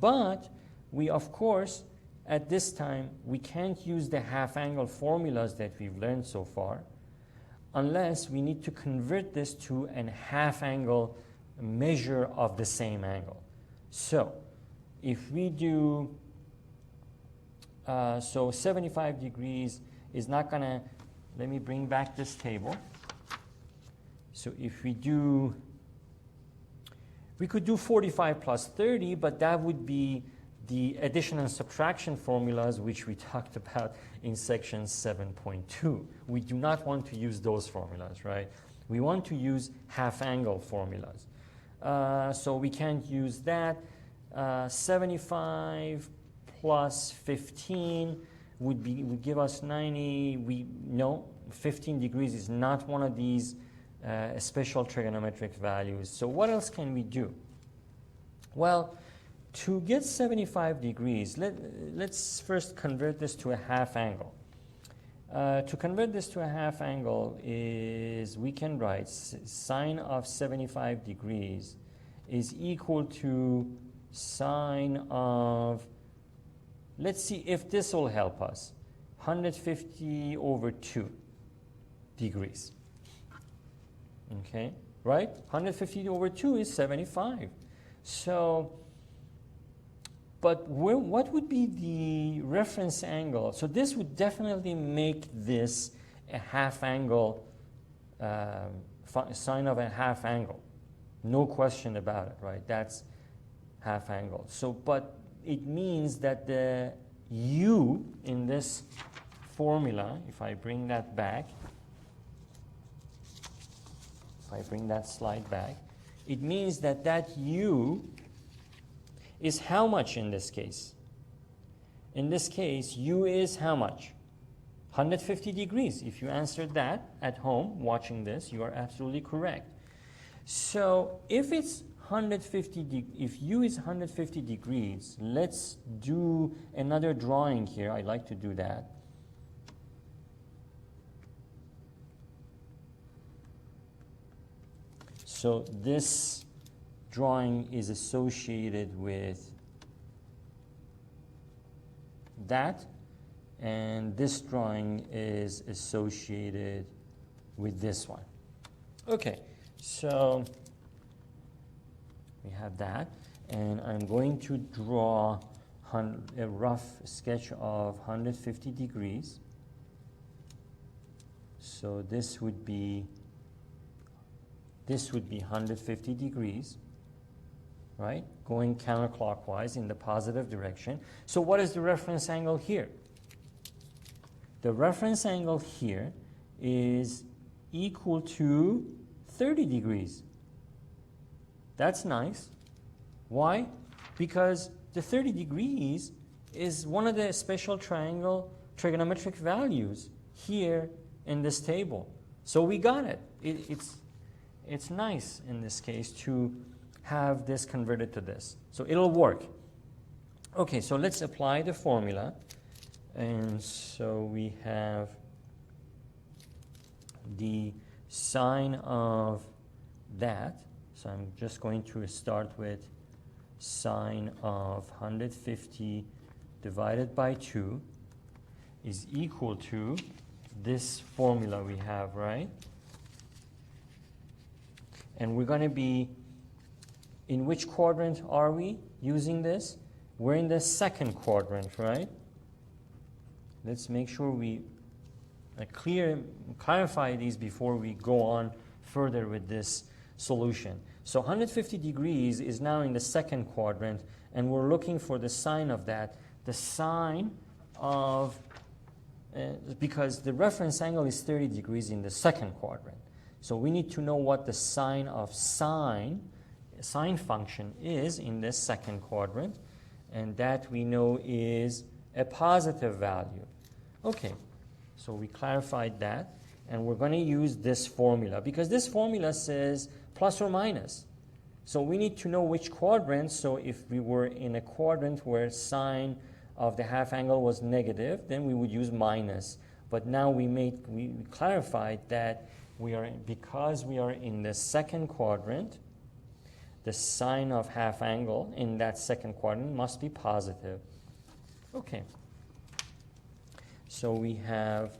But we, of course, at this time, we can't use the half angle formulas that we've learned so far unless we need to convert this to an half angle measure of the same angle. So if we do, so 75 degrees is not going to, let me bring back this table. So if we do We could do 45 plus 30, but that would be the addition and subtraction formulas which we talked about in section 7.2. We do not want to use those formulas, right? We want to use half-angle formulas. So we can't use that. 75 plus 15 would give us 90. No, 15 degrees is not one of these special trigonometric values. So what else can we do? Well, to get 75 degrees, let's first convert this to a half angle. To convert this to a half angle is, we can write sine of 75 degrees is equal to sine of, let's see if this will help us, 150 over 2 degrees. Okay, right? 150 over 2 is 75. So, but what would be the reference angle? So this would definitely make this a half angle, sine of a half angle. No question about it, right? That's half angle. So, but it means that the u in this formula, if I bring that back, if I bring that slide back, it means that that u is how much in this case? In this case, u is how much? 150 degrees. If you answered that at home watching this, you are absolutely correct. So if it's 150, if u is 150 degrees, let's do another drawing here. I like to do that. So this drawing is associated with that, and this drawing is associated with this one. Okay, so we have that, and I'm going to draw a rough sketch of 150 degrees. So this would be 150 degrees, right? Going counterclockwise in the positive direction. So what is the reference angle here? The reference angle here is equal to 30 degrees. That's nice. Why? Because the 30 degrees is one of the special triangle trigonometric values here in this table. So we got it. It's nice in this case to have this converted to this. So it'll work. Okay, so let's apply the formula. And so we have the sine of that. So I'm just going to start with sine of 150 divided by 2 is equal to this formula we have, right? And we're going to be, in which quadrant are we using this? We're in the second quadrant, right? Let's make sure we clarify these before we go on further with this solution. So 150 degrees is now in the second quadrant, and we're looking for the sine of that. The sine of, because the reference angle is 30 degrees in the second quadrant. So we need to know what the sine of sine function is in this second quadrant, and that we know is a positive value. Okay, so we clarified that, and we're going to use this formula because this formula says plus or minus. So we need to know which quadrant. So if we were in a quadrant where sine of the half angle was negative, then we would use minus. But now we clarified that because we are in the second quadrant, the sine of half angle in that second quadrant must be positive. Okay. So we have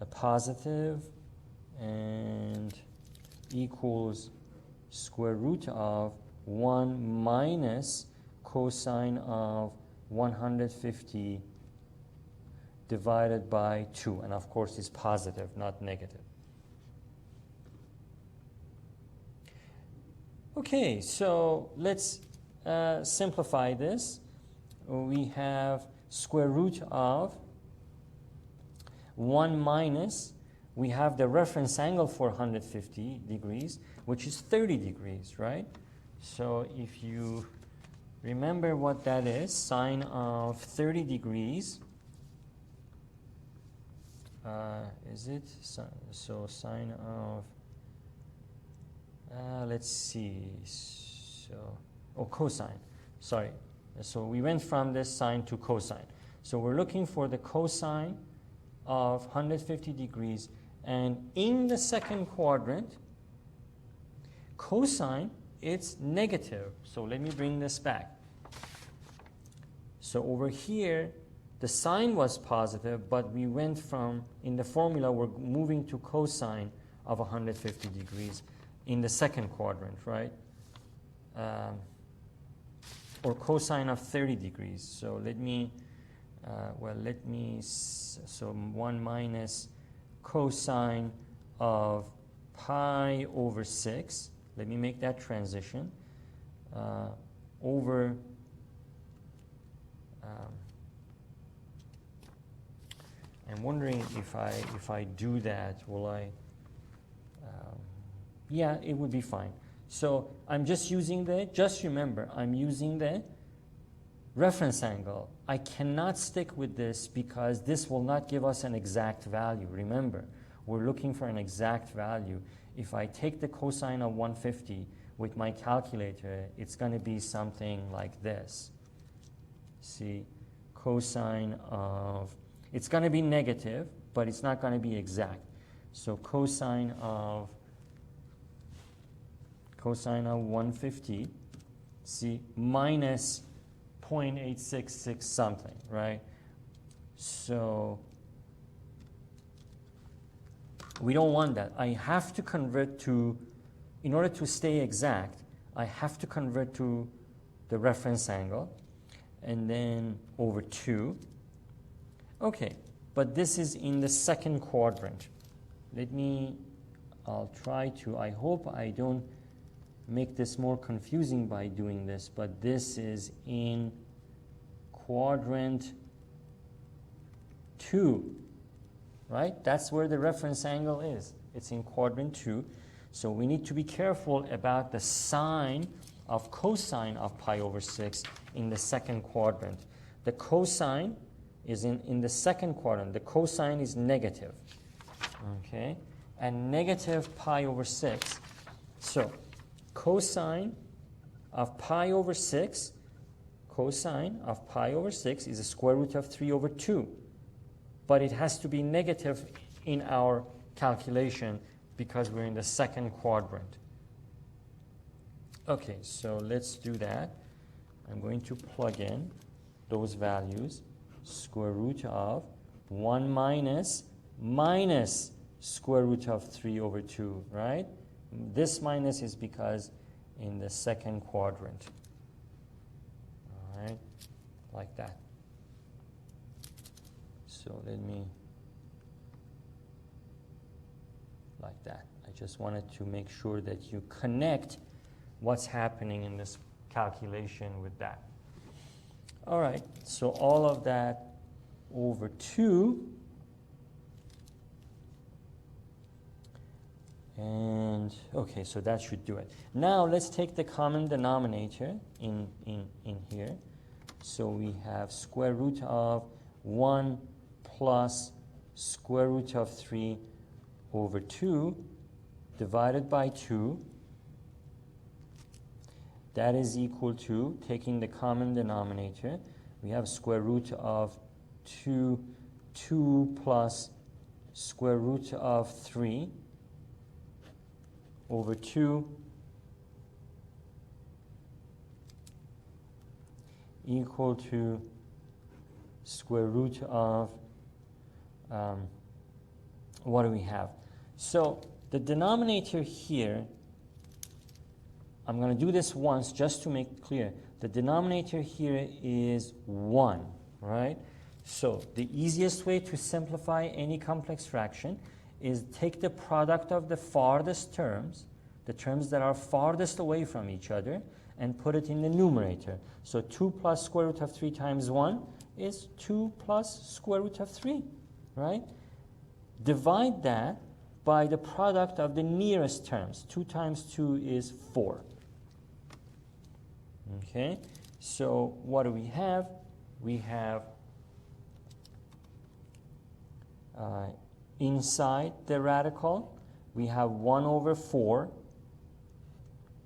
a positive and equals square root of 1 minus cosine of 150 divided by 2. And of course, it's positive, not negative. Okay, so let's simplify this. We have square root of 1 minus, we have the reference angle for 150 degrees, which is 30 degrees, right? So if you remember what that is, sine of 30 degrees, is it? So sine of, let's see, cosine, sorry. So we went from this sine to cosine. So we're looking for the cosine of 150 degrees, and in the second quadrant, cosine, it's negative. So let me bring this back. So over here, the sine was positive, but we went from, in the formula, we're moving to cosine of 150 degrees in the second quadrant, right? Or cosine of 30 degrees. So let me, so 1 minus cosine of pi over 6. Let me make that transition. Over, I'm wondering if I do that, will I, yeah, it would be fine. So I'm just using just remember, I'm using the reference angle. I cannot stick with this because this will not give us an exact value. Remember, we're looking for an exact value. If I take the cosine of 150 with my calculator, it's going to be something like this. See, cosine of, it's going to be negative, but it's not going to be exact. So cosine of 150, see, minus 0.866 something, right? So we don't want that. I have to convert to, in order to stay exact, I have to convert to the reference angle, and then over 2. Okay, but this is in the second quadrant. I'll try to, I hope I don't make this more confusing by doing this, but this is in quadrant 2, right? That's where the reference angle is. It's in quadrant 2. So we need to be careful about the sign of cosine of pi over 6 in the second quadrant. The cosine is in the second quadrant. The cosine is negative, okay? And negative pi over 6. So cosine of pi over 6, cosine of pi over 6 is the square root of 3 over 2. But it has to be negative in our calculation because we're in the second quadrant. Okay, so let's do that. I'm going to plug in those values. Square root of 1 minus square root of 3 over 2, right? This minus is because in the second quadrant. All right, like that. So let me, like that. I just wanted to make sure that you connect what's happening in this calculation with that. All right, so all of that over 2. And, okay, so that should do it. Now let's take the common denominator in here. So we have square root of 1 plus square root of 3 over 2 divided by 2. That is equal to, taking the common denominator, we have square root of 2 plus square root of 3 over 2 equal to square root of, what do we have? So the denominator here, I'm going to do this once just to make clear. The denominator here is 1, right? So the easiest way to simplify any complex fraction is take the product of the farthest terms. the terms that are farthest away from each other, and put it in the numerator. So 2 plus square root of 3 times 1 is 2 plus square root of 3, right? Divide that by the product of the nearest terms. 2 times 2 is 4. Okay, so what do we have? We have inside the radical, we have 1 over 4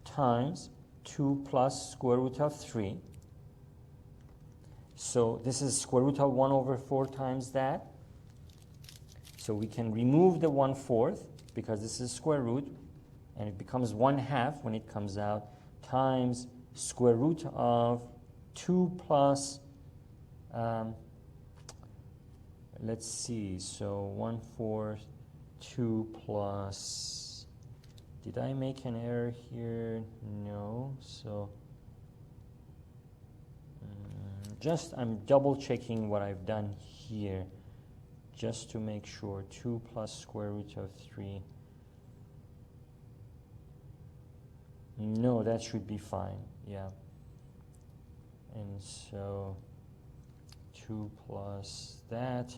times 2 plus square root of 3. So this is square root of 1 over 4 times that. So we can remove the 1/4 because this is square root, and it becomes 1/2 when it comes out, times square root of 2 plus, let's see, so 1/4, 2 plus, did I make an error here? No, so I'm double checking what I've done here just to make sure. 2 plus square root of 3. No, that should be fine, yeah. And so 2 plus that,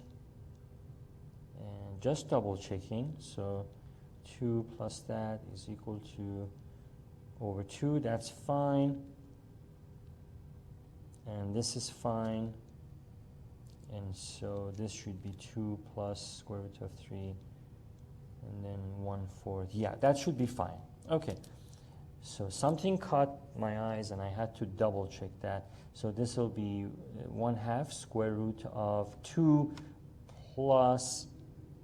and just double checking, so 2 plus that is equal to over 2, that's fine. And this is fine. And so this should be 2 plus square root of 3, and then 1/4. Yeah, that should be fine. Okay. So something caught my eyes, and I had to double check that. So this will be 1/2 square root of 2 plus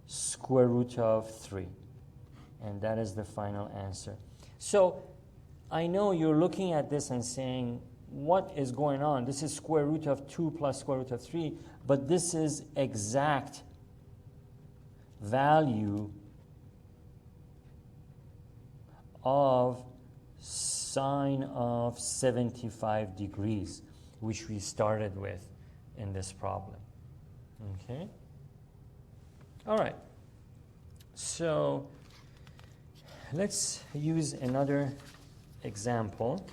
square root of 3. And that is the final answer. So I know you're looking at this and saying, what is going on? This is square root of 2 plus square root of 3, but this is exact value of sine of 75 degrees, which we started with in this problem. Okay? All right. So let's use another example.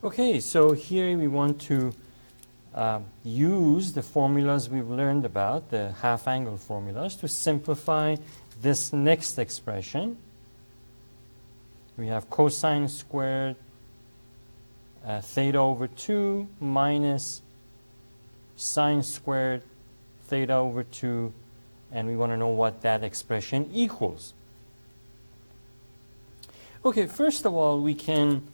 Okay, so here we want to use the formulas we've learned about, the half-angle formulas, to simplify this next expression. We have cosine squared theta over 2 minus sine squared theta over 2, and we want to know what that expression equals. Okay, first of all, we can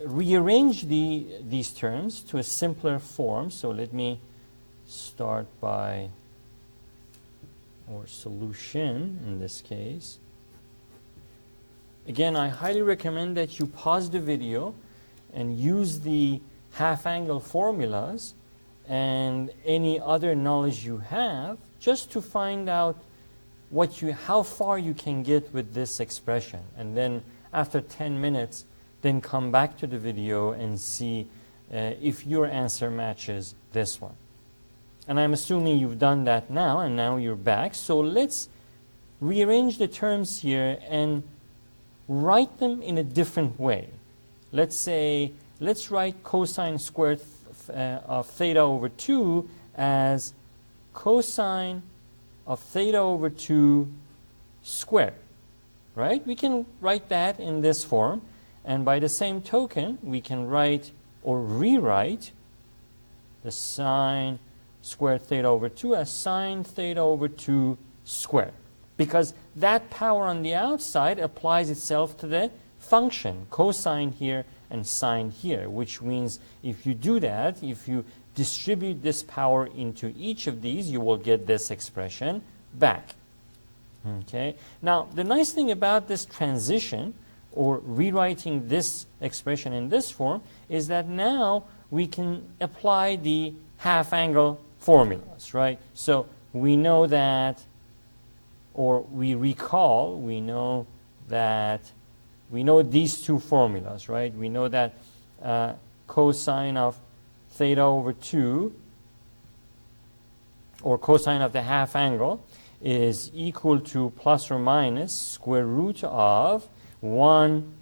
rearrange these terms to a simpler form. So let me start by, or solution in this case. Again, I highly recommend that you pause the video and use the half-angle formulas and any other knowledge you have just to find out how far you can get with this expression. And then after 10 minutes, then come back to the video and see if your answer matches this one. And I'm assuming you've done that now, and now you're back. So let's rearrange the terms here and write them in a different way. Let's write cosine squared of theta over 2 as cosine of theta over 2 squared, right? We can write that in this form. And by the same token, we can write or rewrite the sine squared theta over 2 as sine theta over 2 squared. because that power on the outside applies itself to the function, cosine here and sine here, which means if you do that, if you distribute this power into each of these, you will get this expression back. Okay. Now, the nice thing about this transition, or rewriting this expression in this form, is that now we can apply the half-angle formulas, right? So we know that, or we recall, we know these two formulas, right? We know that cosine of theta over 2, or cosine of the half angle, is equal to plus or minus square root of 1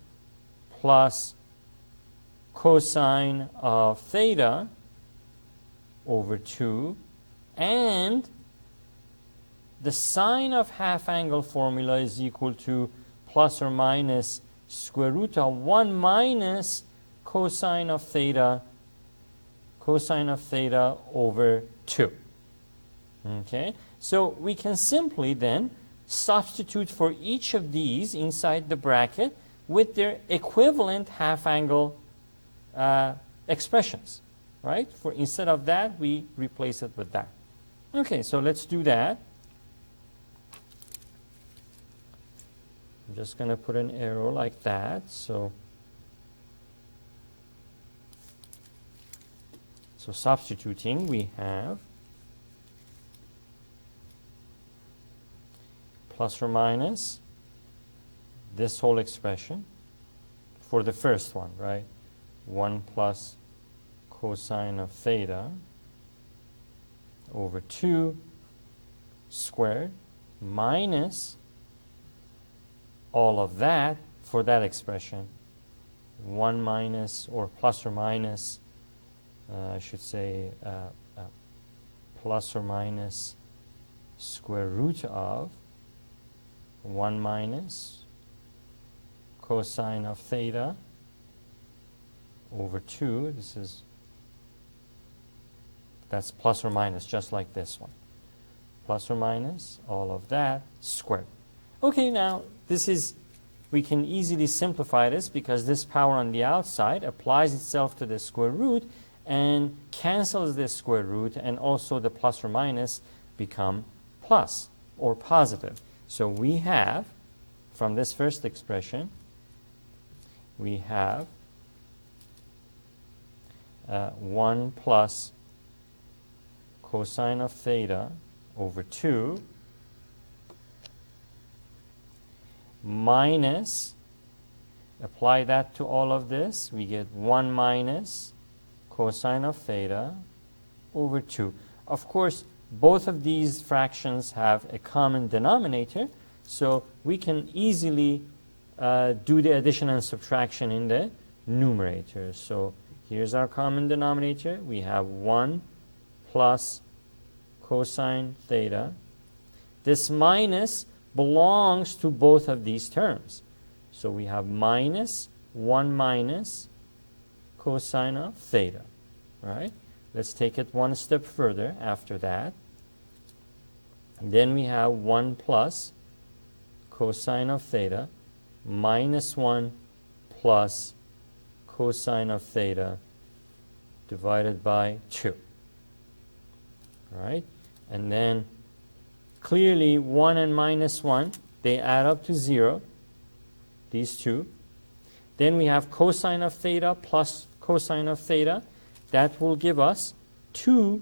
plus cosine of theta over 2, and the sine of half angle formula is equal to plus or minus square root of 1 minus cosine of theta over 2. Okay, so we can simply then substitute for each of these inside the bracket with their equivalent half angle expressions, right? For instead of that, we replace it with that. Okay, so let's do that. I'm just going to put an arrow like that. So substituting, we have plus or minus this whole expression for the first one, right? 1 plus cosine of theta over 2 squared minus all of that for that expression, 1 minus, or plus or minus, I should say plus or minus square root of 1 minus cosine of theta over 2. That's plus or minus, just like this one. Plus or minus all of that squared. Okay, now we can easily simplify this because this power on the outside applies itself to the square root and cancels this square root, and also the plus or minus become plus or positive. So we have, from this first expression, we have 1 plus cosine of theta over 2 minus, apply that to all of this, we get 1 minus cosine of theta over 2. Of course, both of these fractions have a common denominator, so we can easily do the addition and subtraction in the numerator. So here's our common denominator. We have 1 plus cosine theta. This minus belongs to both of these terms. So we have minus 1 minus cosine of theta, right? Let's take it one step further after that. And then we have 1 plus cosine of theta minus 1 plus cosine of theta divided by 2. All right? And then clearly 1 and minus 1, they add up to 0, these two. Then we have cosine of theta plus cosine of theta. That will give us 2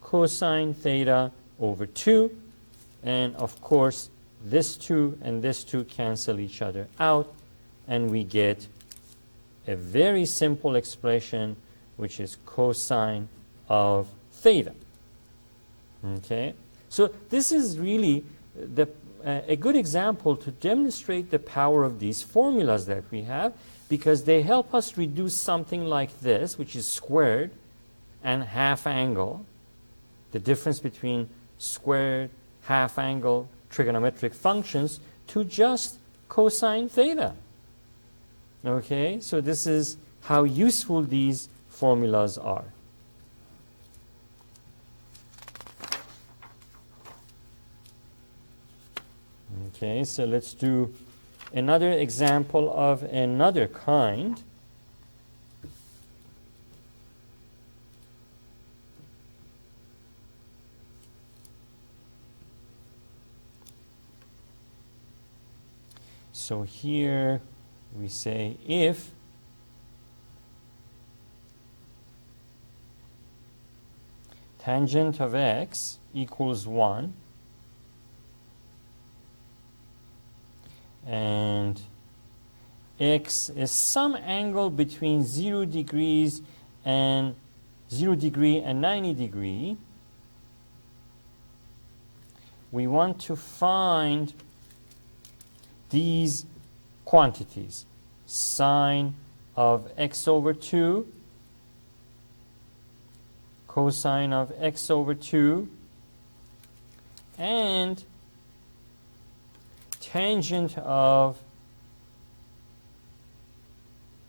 cosine theta over 2. And of course, this 2 and this 2 cancel each other out, and we get a very simple expression, which is cosine of theta. Okay? So this is really a good example to demonstrate the power of these formulas that we have, because they help us reduce something like this, which is squared and half angle, the difference between squared, half angle, trigonometric functions, to just cosine theta. Okay, so this is how useful these formulas are. Okay, so let's do another example of another kind. So here we say if tangent of x equals 1 and x is some angle between 0 degrees and 0 degree and 90 degree, we want to find these quantities: sine of x over 2, cosine of x over 2, and tangent of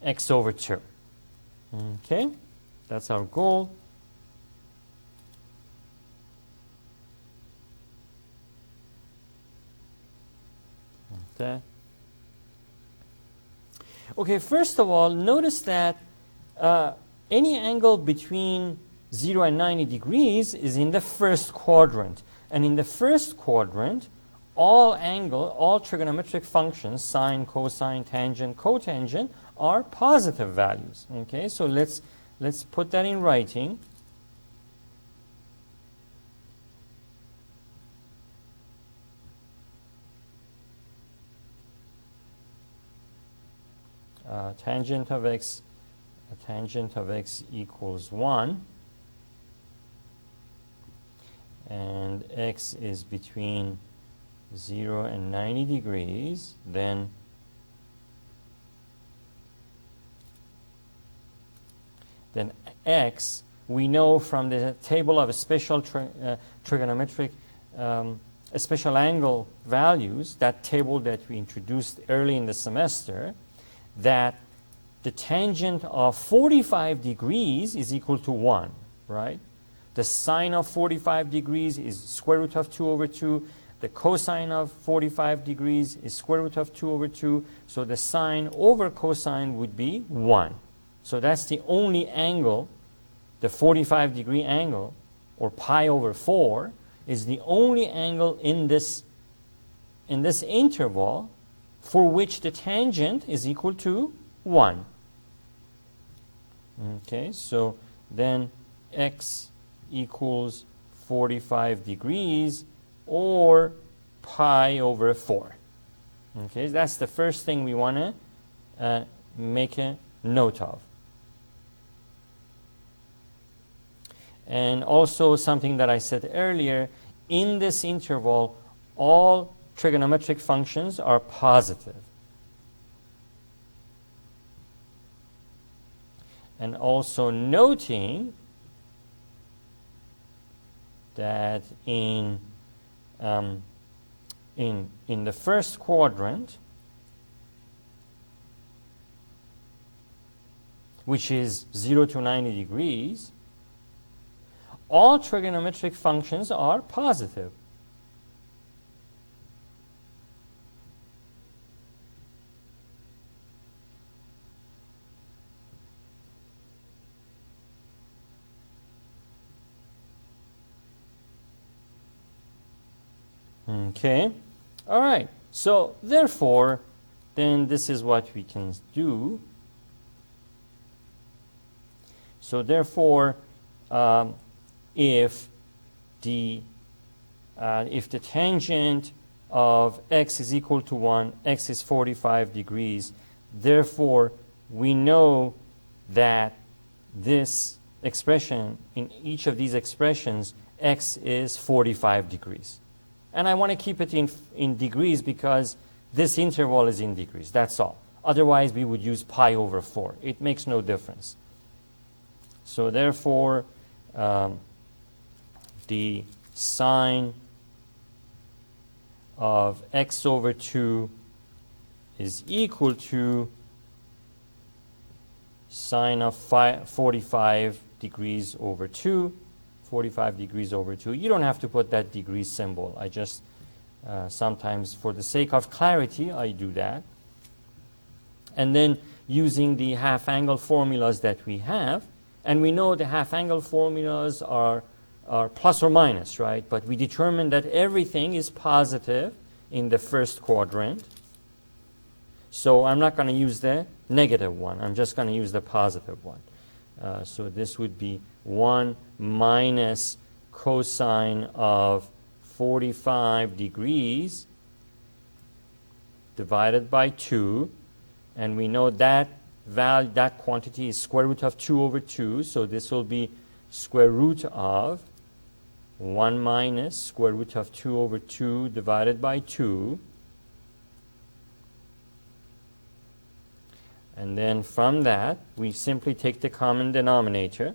x over 2. Okay, that's our goal. Okay. Okay, first of all, notice that any angle between 0 and 90 degrees is in the first quadrant. And in the first quadrant, all trigonometric functions, sine, cosine, tangent, cotangent, are positive values. Okay, so let's put that in writing. Tangent of x equals 1, and x is between 0 and 90 degrees, then x, we know from the table of special trigonometric special angle values, that table that we introduced early in the semester, that the tangent of 45 degrees is equal to 1, right? The sine of 45 degrees is square root of 2 over 2. The cosine of 45 degrees is square root of 2 over 2. So the sine over cosine would be 1. So that's the only angle, the 45 degree angle, or pi over 4, is the only angle in this interval for which the tangent is equal to 1. Okay, so then x equals 45 degrees or pi over 4. Okay, that's the first thing we want to make a note of. And also something that I said earlier, in this interval, all trigonometric functions are positive. And also noting that in the first quadrant, which is 0 to 90 degrees, all trigonometric functions are positive. Okay, all right. So therefore, then this is what we can do. So therefore, if the tangent of x is equal to 1, x is 45 degrees, therefore we know that this expression, in each of these expressions, x is 45 degrees. And I want to keep it in degrees because this interval is in degrees, that's all. Otherwise, we would use pi over 4. It makes no difference. So therefore, the sine of x over 2 is equal to sine of 45 degrees over 2. 45 degrees over 2. You don't have to put that degree symbol. I just Sometimes for the sake of clarity, I do that. And then using the half-angle formulas that we have, and we know the half-angle formulas are plus or minus, right? But we determine that everything is positive in the first quadrant. So I'm not going to use the negative one. I'm just going to use the positive one. So this would be 1 minus cosine of 45 degrees divided by 2. And we know that that quantity is square root of 2 over 2. So this will be square root of 1 minus square root of 2 over 2 divided by 2. And then from that, we simply take the common denominator.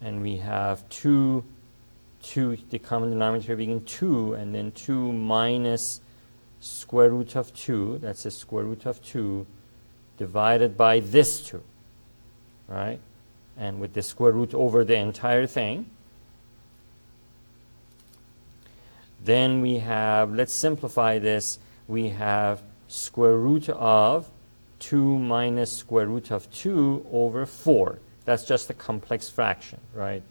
And we have 2, the common denominator being 2, and then 2 minus square root of 2, that's the square root of 2, divided by this 2, right? And with the square root over the entire thing. Then we have, let's simplify this, we have square root of 2 minus square root of 2 over 4. That's just a complex fraction, right?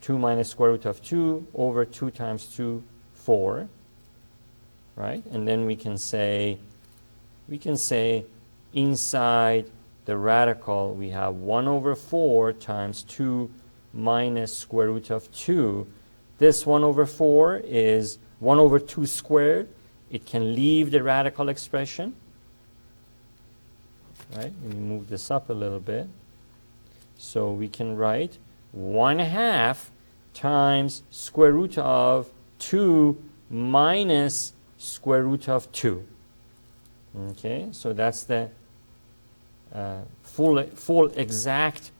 2 minus square root of 2 over 2 times 2, 4, right? And then we can say inside the radical we have 1 over 4 times 2 minus square root of 2. This 1 over 4 is 1 over 2 squared. It can leave the radical expression. Right? Let me move this up a little bit. So we can write 1/2 times square root of 2 minus square root of 2. Okay, so that's the full exact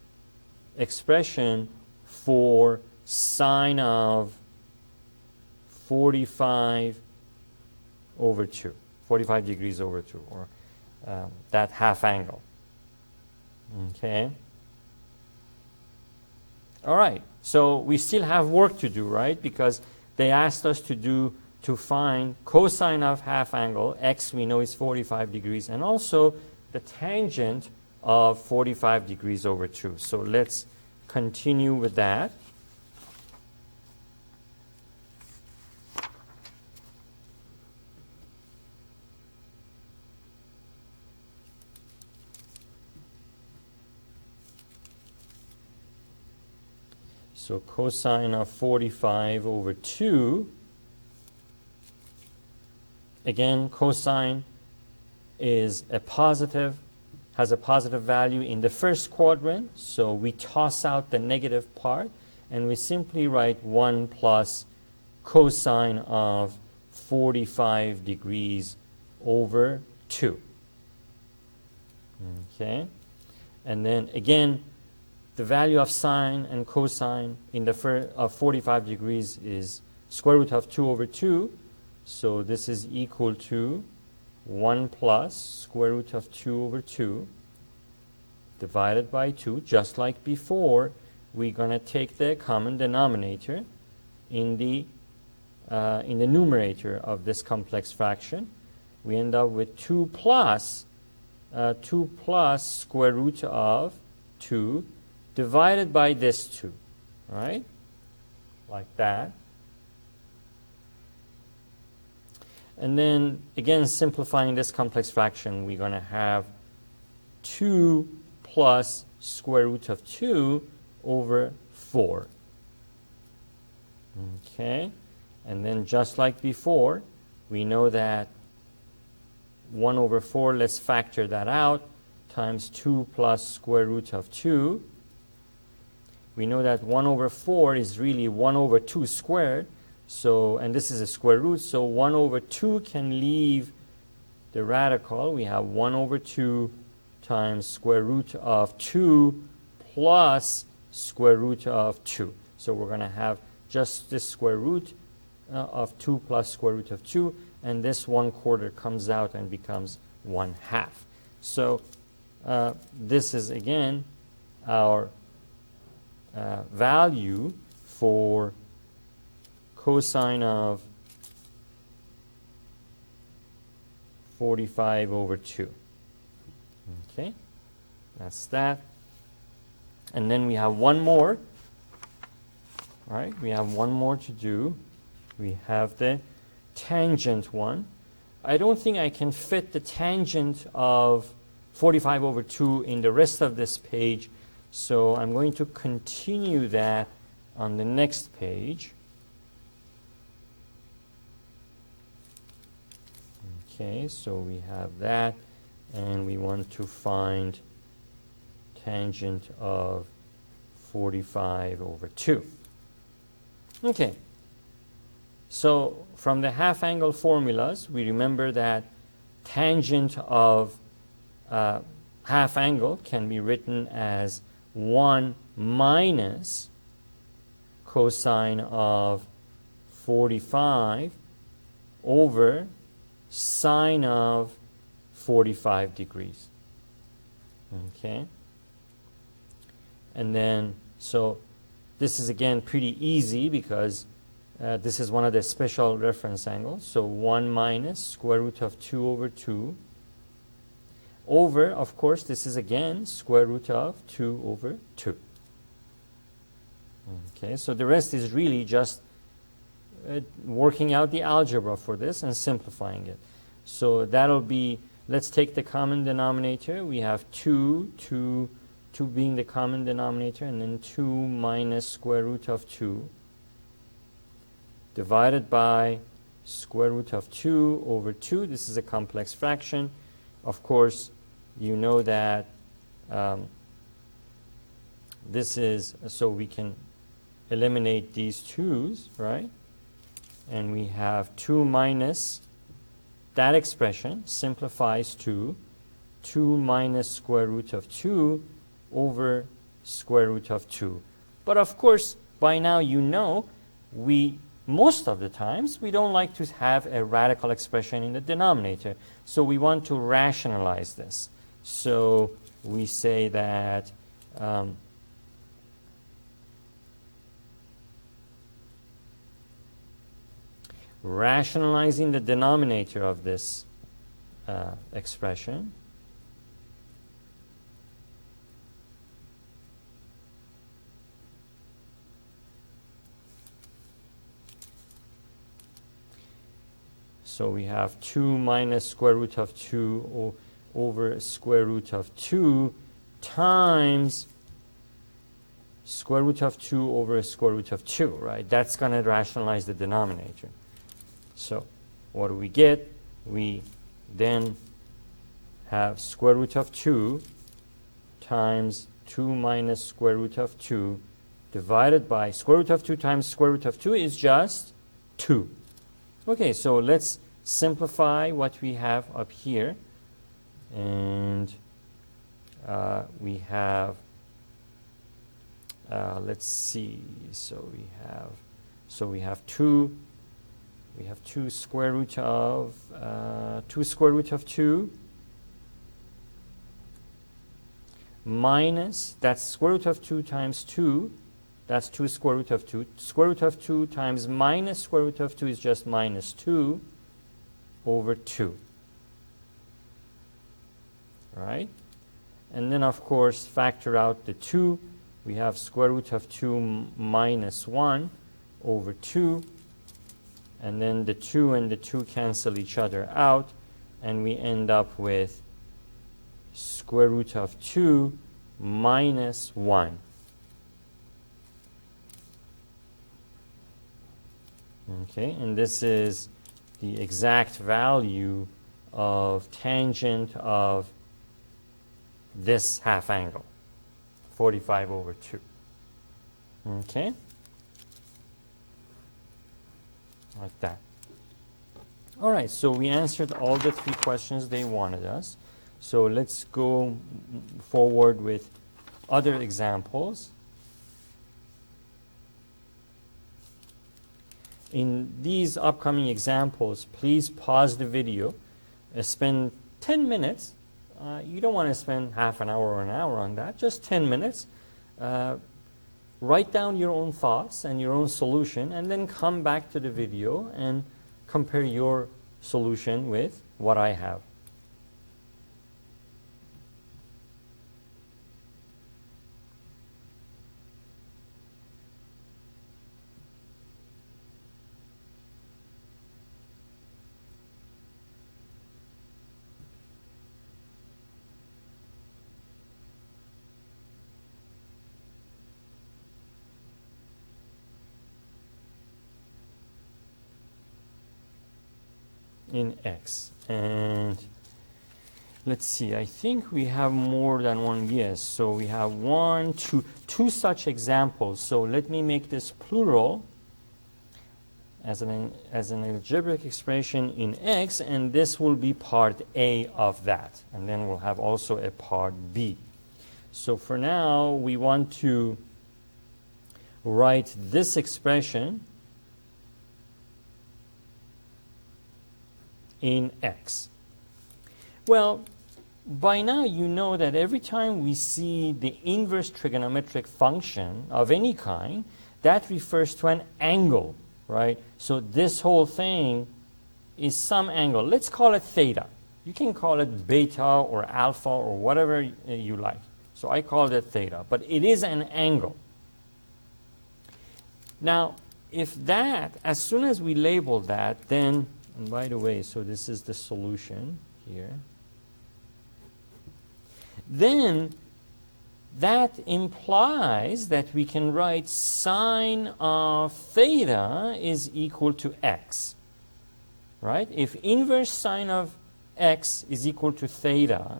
expression for sine of 45 over 2, 45 degrees over 2, or that half angle. Okay. All right. So we still have work to do, right? Because they asked us to find cosine of half angle. X we know is 45 degrees, and also the tangent of 45 degrees over 2. So let's continue with that. So cosine of 45 over 2, again, cosine is has a positive value in the first quadrant, so we toss out the negative part, and we simply write 1 plus cosine of 45 degrees over 2. Okay, and then again, the value of sine and cosine in the of 45 degrees is square root of 2 over 2. So this is equal to 1 plus square root of 2 over 2 divided by 2. Just like before, we're going to take the common denominator in the numerator of this complex fraction. We end up with 2 plus square root of 2 divided by this 2, right? Like that. And then, again, simplifying this complex fraction, we're going to have 2 plus square root of 2 over 4. Okay? And then, just like before, we know that 1 over 4, let's factor that out, times 2 plus square root of 2. We know that 1 over 4 is really 1 over 2 squared. So, and this is a square root, so 1 over 2 can leave the radical. We have 1 over 2 times square root of 2 plus square root of 2. So we're going to have just this square root of 2 plus square root of 2, and this 1/4 comes out and becomes 1/2. So this is, again, our value for cosine of 45 over 2. Okay, that's that. And then we have one more, right? We have one more to do. We have the tangent one. I don't think I can fit the tangent of 45 over 2 in the rest of this page, so I'm going to continue that on the next page. Okay, so we have that, and we want to find tangent of 45 over 2. Okay, so from the half angle formulas, we remember that tangent of half angle can be written as 1 minus cosine of 45 over sine of 45 degrees. Okay, and then so this is again pretty easy because this is one of the special reference angles. So 1 minus square root of 2 over 2 over, of course, this is again square root of 2 over 2. Okay, so the rest is really just working out the algebra for this and simplifying it. So that'll be, let's take the common denominator. We have 2 being the common denominator, and then 2 minus square root of 2 divided by square root of 2 over 2. This is a complex fraction. Of course, you know that this is, so we can eliminate these 2's, right? And we have 2 minus, that expression simplifies to 2 minus square root of 2 over square root of 2. But of course, by now you know, most of the times, we don't like to have a radical expression in the denominator. So we want to rationalize this. So we say that rationalizing the denominator of this expression, so we have 2 minus square root of 2 over square root of 2 times square root of 2 over square root of 2, right? That's going to rationalize the denominator. So what do we get? We then have square root of 2 times 2 minus square root of 2 divided by square root of 2 times square root of 2 is just 2. Okay, so let's simplify what we have up here. And we have, let's see, so we have 2 square root of 2 square root of 2 minus, that's square root of 2 times 2, that's 2 square root of 2. Square root of 2 times minus square root of 2 is just minus 2 over 2. Right? And then, of course, factor out the 2. We have square root of 2 minus 1 over 2. And then the 2 and the 2 cancel each other out. And we end up with square root of 2 minus 1. Okay, and this is the exact value of tangent of this half angle, 45 over 2. Okay? Like that. All right, so we answered all the 3 questions they wanted us. So let's go forward with other examples. In these upcoming examples, please pause the video, spend 10 minutes. You don't want to spend half an hour or an hour on that, just 10 minutes. write down your own thoughts and your own solution, and then come back to the video and compare your solution with what I have. In X. And let's see, I think we have more than one. Yes, so we have two such examples. So let me make this plural as an algebraic expression in X, and this will be part A of that. And then we'll have also a part B. So for now, we want to write this expression in X. Well, by now you know that every time we see the inverse trigonometric function of any kind, that refers to an angle, right? So this whole thing is some angle. Let's call it theta. You can call it beta or alpha or whatever you like. So I called it theta, but it is an angle. Now, if that, as soon as we label that, then, and by the way, so this is the solution here. Then that implies that we can write sine of theta is equal to x. Right? If inverse sine of x is equal to theta,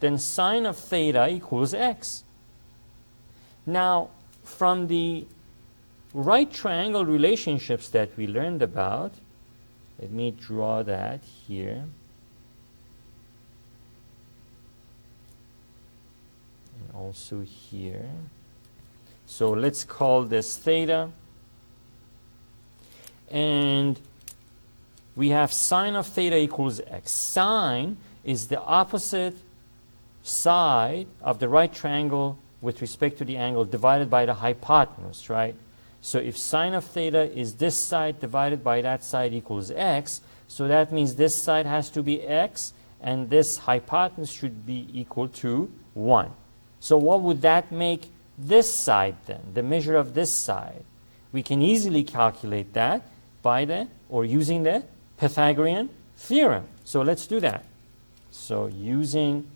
then sine of theta equals x. Now, from the right triangle relationships that we learned about, let me draw that here. And also here. So let's call this theta. And we have sine of theta equals x. Sine is the opposite side of the right triangle with respect to the angle divided by the hypotenuse, right? So if sine of theta is this side divided by that side equals x, so that means this side has to be x, and this hypotenuse should be equal to 1. So what would that make this side then, the measure of this side? We can easily calculate that by using the Pythagorean theorem. So let's do that. So using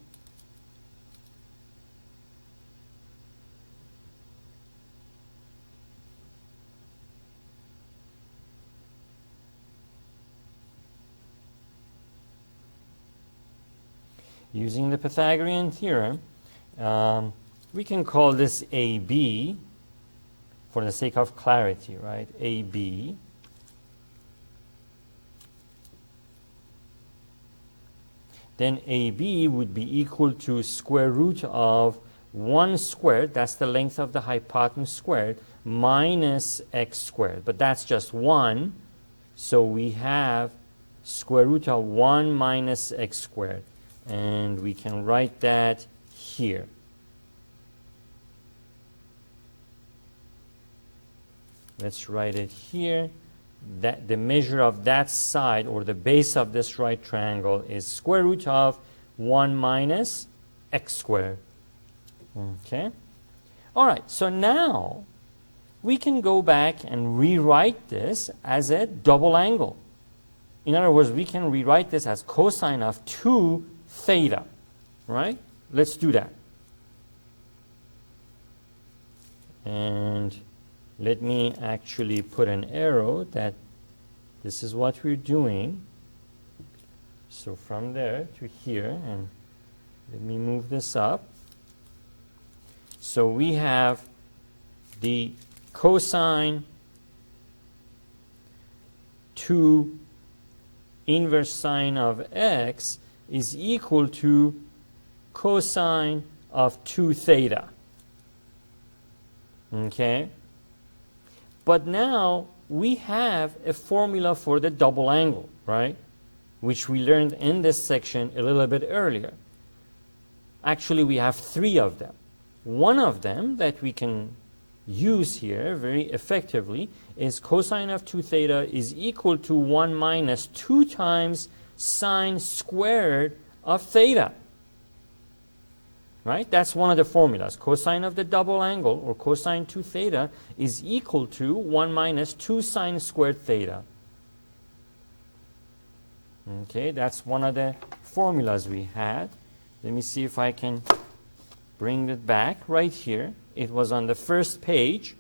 the Pythagorean theorem, we can call this AB for the sake of clarity, right? AB. Then AB would be equal to square root of 1 squared, that's the length of the hypotenuse squared, minus x squared. But that's just 1, so we have square root of 1 minus x squared. And we can write that here. Let's write it here. That the measure of that side, or the base of this right triangle, is square root of 1 minus x squared. Okay? All right, so now we can go back and rewrite this as a double angle. In other words, we can rewrite this as cosine of 2 theta, right? Let's do that. And let me actually put an arrow that this is what we're doing. So from there to here, and let me move this up. So we have the cosine 2 inverse sine of x is equal to cosine of 2 theta. Okay? But now we have a formula for the double angle, right? Which we learned in this section a little bit earlier. Actually, we have 3 of them. One of them that we can use here very effectively is cosine of 2 theta is equal to 1 minus 2 times sine squared of theta. Right? That's one of the formulas. Cosine of the double angle, or cosine 2 theta, is equal to 1 minus 2 sine squared theta. Okay, that's one of the formulas we had. Let me see if I can bring it back right here. It was on the first page.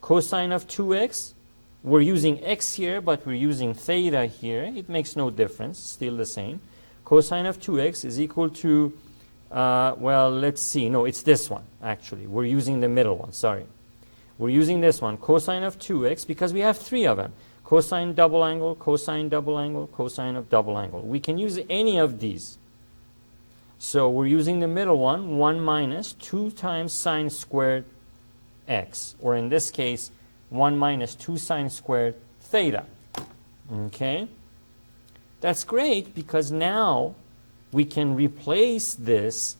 Cosine of 2x. We're using x here, but we're using theta here. It makes no difference, still the same. Cosine of 2x is equal to, well, let's see. No, it's this one, actually. We're using the middle one, sorry. We're using this one, cosine of 2x, because we have 3 of them. Cosine double angle, cosine double angle, cosine of double angle. We can use any of these. So we're using the middle one, 1 minus 2 times sine squared x, or in this case, 1 minus 2 sine squared theta. Okay? That's great because now we can replace this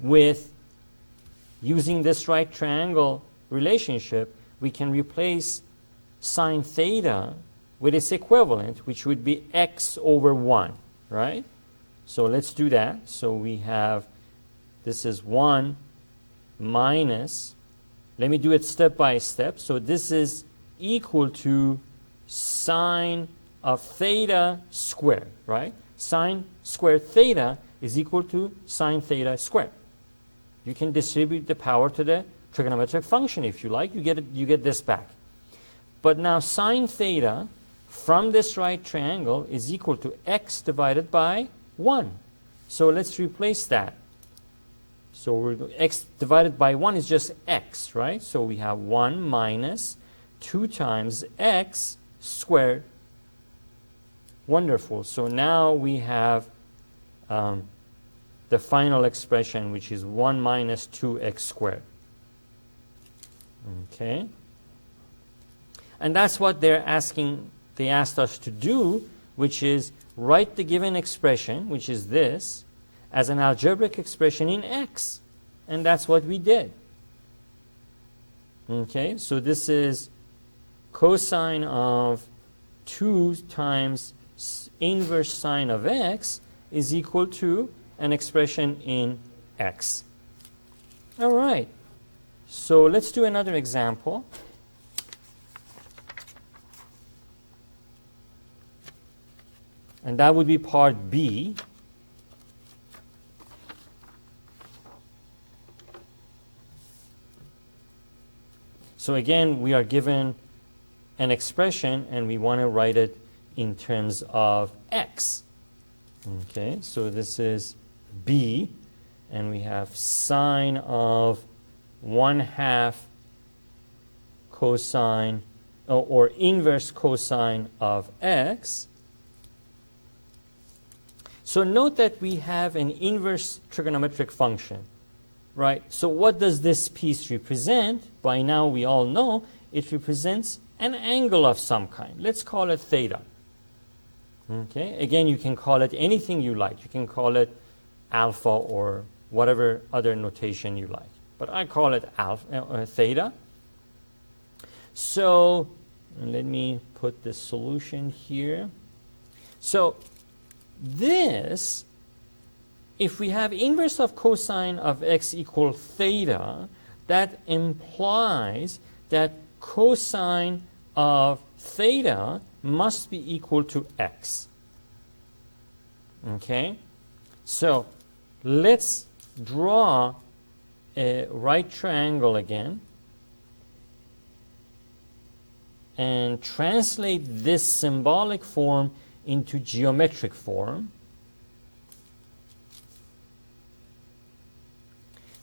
with, using this right triangle relationship, we can replace sine theta with its equivalent, which would be x over 1, right? So let's do that. So we have, this is 1 minus, let me do it step by step. So this is equal to sine of theta squared, right? Sine squared theta is equal to sine theta squared. You can distribute the power to the trigonometric function if you like. You get this back. But now sine theta from this right triangle is equal to x divided by 1. So let's replace that. So x divided by 1 is just x, right? So we have 1 minus 2 times x squared. Wonderful. So now we have the final expression, which is 1 minus 2x squared. Okay? And that's what they asked us to do, which is write the given expression, which is this, as an algebraic expression in x. And that's what we did. Okay, so this is cosine of 2 times inverse sine of x is equal to an expression in x. All right, so let's do another example. And that would be part B. So again, we are given an expression and we want to write it in terms of x. Okay, so this is B, and we have sine of 1/2 cosine, or inverse cosine of x. So note that we have an inverse trigonometric function, right? So what does this piece represent? By now we all know it represents an angle of some kind. Let's call it theta. Okay, again, you can call it anything you like. You can call it alpha or whatever other notation you like. But I call it theta. So let me put the solution here. So this, if we have inverse of cosine of x equal theta, that implies that cosine of theta must be equal to x. Okay? So let's draw a right triangle again and translate this symbolic form into geometric form.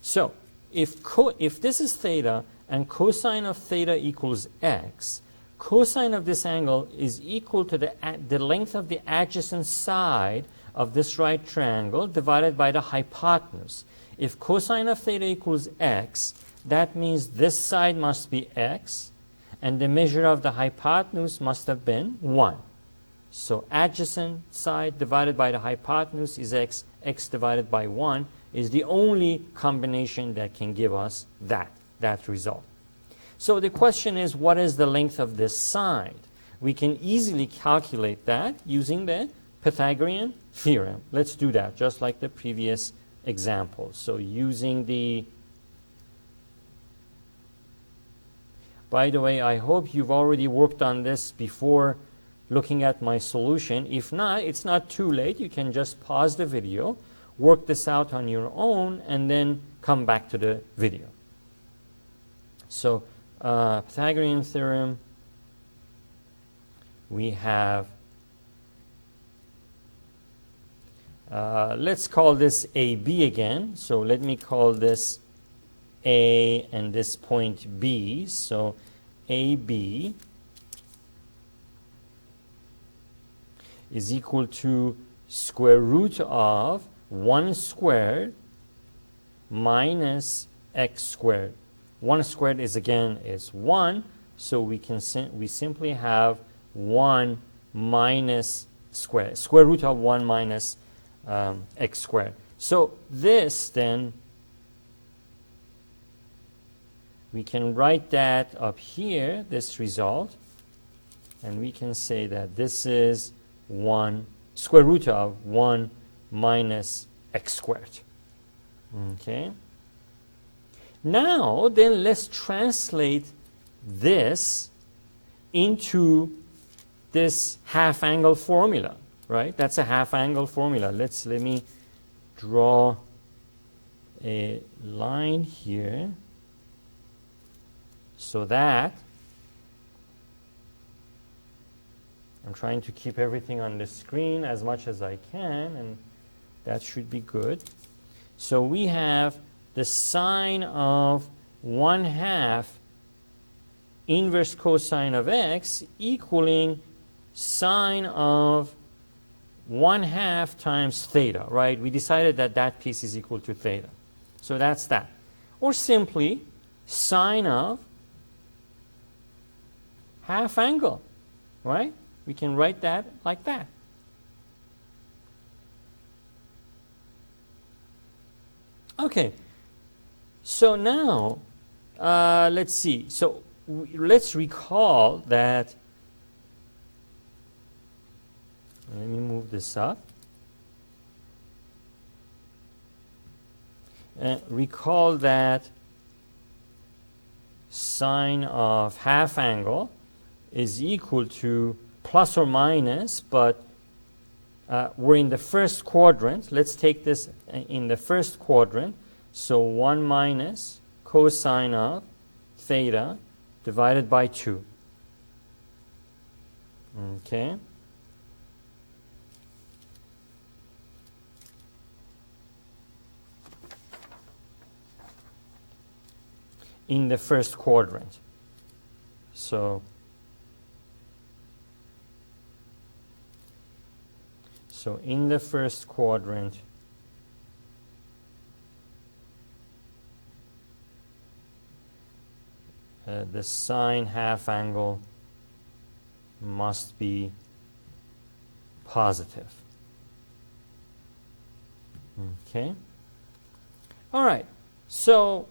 So if this is theta and cosine of theta equals x, cosine of this angle is equal to the length of the adjacent side of this right triangle divided by the hypotenuse. If cosine of theta equals x, that means this side must be x, and the measure of the hypotenuse must have been 1. So adjacent side divided by the hypotenuse is x, x divided by 1 is the only combination that can give us that. that result. So the question is, what is the length of this side? We can easily calculate that using the Pythagorean theorem. Let's do that, just like the previous example. So using the... By the way, I hope you've already worked on this before looking at my solution. If not, it's not too late. You can just pause the video, work this out on your own, and then come back to the video. So Pythagorean theorem, we have, let's call this AB again. So let me call this A and this point B. So AB is equal to square root of 1 squared minus x squared. 1 squared is again is 1, so we simply have 1 minus square root of 1 minus x squared. So this then, we can write that up here, this result, and we can say that this is 1 square root of 1 minus x squared. Okay. Now then, let's translate this into this half angle formula, right? That's a half angle formula. Let me draw a line here so that I'm trying to keep everything on the screen as much as I can, and that should be good. So we have the sine of 1/2 inverse cosine of x equaling sine of 1/2 times theta, right? We decided that that piece is equal to theta. So that's that. Or simply sine of half angle, right? We can write that like that. Okay, so now let's see. So let's recall that. Let me move this up. Recall that sine of half angle is equal to plus or minus, but we're in the first quadrant. Let's take this in the first quadrant. So 1 minus cosine of theta divided by 2. Okay. In the first quadrant. So in the first quadrant, the sine half angle must be positive. Okay. All right. So,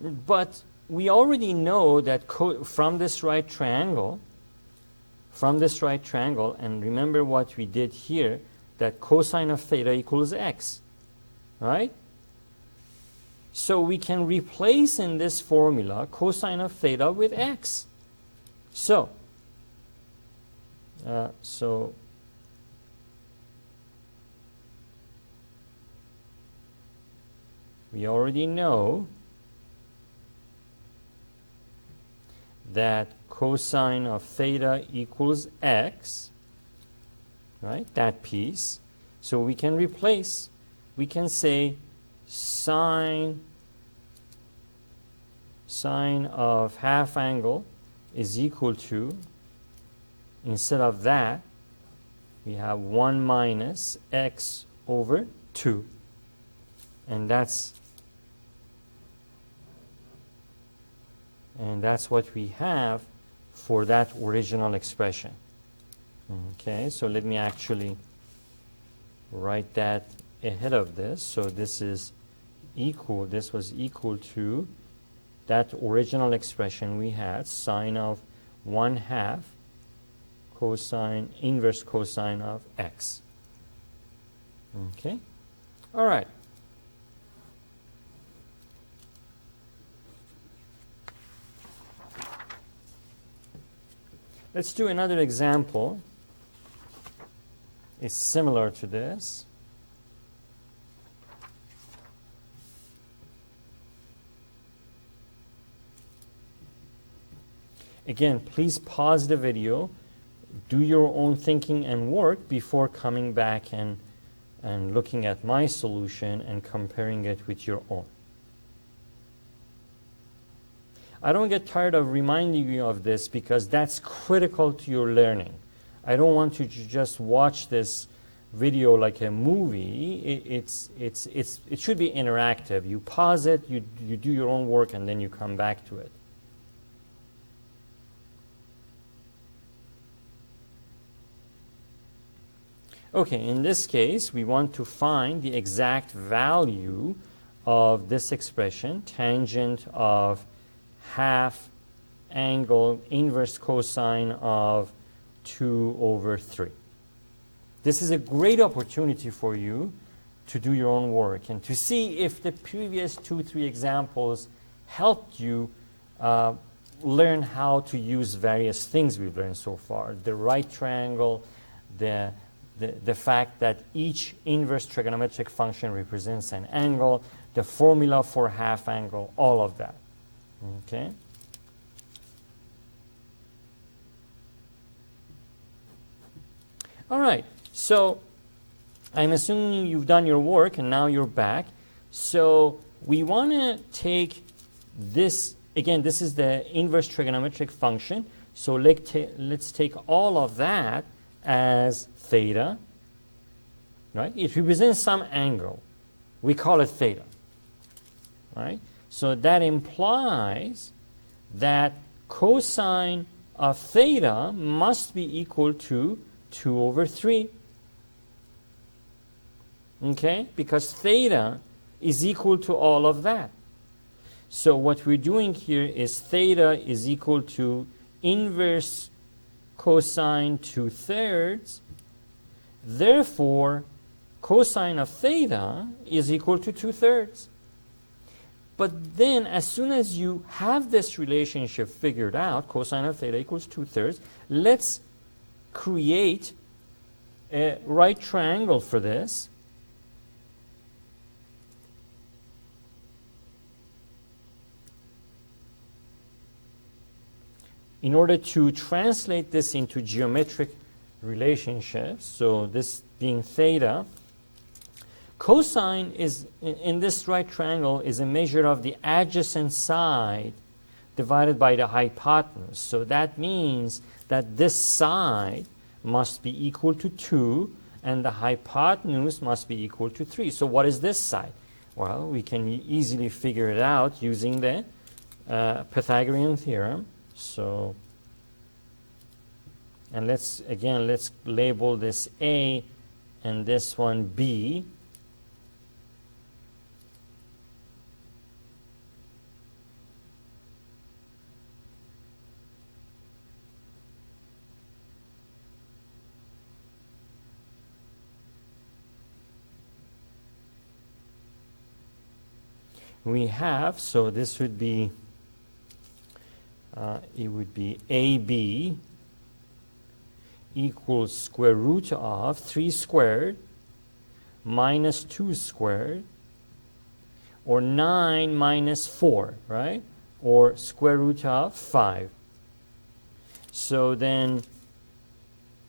but we already know that from this right triangle, and remember what we did here, that cosine of theta equals x, right? So we can replace in this formula cosine of theta with x. So we already know that cosine of theta equals x, right? That piece. So we can replace, we can say sine of half angle is equal to, instead of that, we have 1 minus x over 2. And that's what we have for that original expression. Okay, so let me actually write that ahead of this. So this is equal, this was equal to that original expression we had, sine of 1/2 cosine, inverse cosine of x. Okay? All right. Let's do another example. It's similar to this. Again, please pause the video, do your own thinking and work before coming back and looking at my solution and comparing it with your own. I don't get tired of reminding you of this because that's critical to your learning. I don't want you to just watch this video like a movie. It should be interactive. You pause it, you do your own work, and then you come back to it. Okay, in this case, we want to find the exact value of this expression, tangent of 1/2 angle inverse cosine of 2/3. This is a great opportunity for you to do your own work and to see if the previous 2-3 examples helped you learn how to use various things we've learned so far. The right triangle, the fact that each inverse trigonometric function represents an angle, the formula for 1/2 angle, all of that. Okay? All right. So I'm assuming you've done your work and now you're back. So we want to take this, again, this is the inverse trigonometric function. So let's take all of that as theta, right? It represents some angle. We call it theta, right? So that implies that cosine of theta must be equal to 2/3. Okay? Because theta is equal to all of that. So what we're doing here is theta is equal to inverse cosine 2/3. Therefore, cosine of theta is equal to 2/3. But then, as soon as you have this relationship figured out, cosine of theta equals 2/3, let's create a right triangle for this. In order to translate this into geometric relationships, so this being theta, cosine is, in this right triangle, is a measure of the adjacent side divided by the hypotenuse. So that means that this side must be equal to 2 and the hypotenuse must be equal to 3. So what is this side? Well, we can easily figure it out using the Pythagorean theorem. So, and let's label this A and this one B. We have, so this would be, it would be AB equals square root of 3 squared minus 2 squared, or 9 minus 4, right? Or square root of 5. So then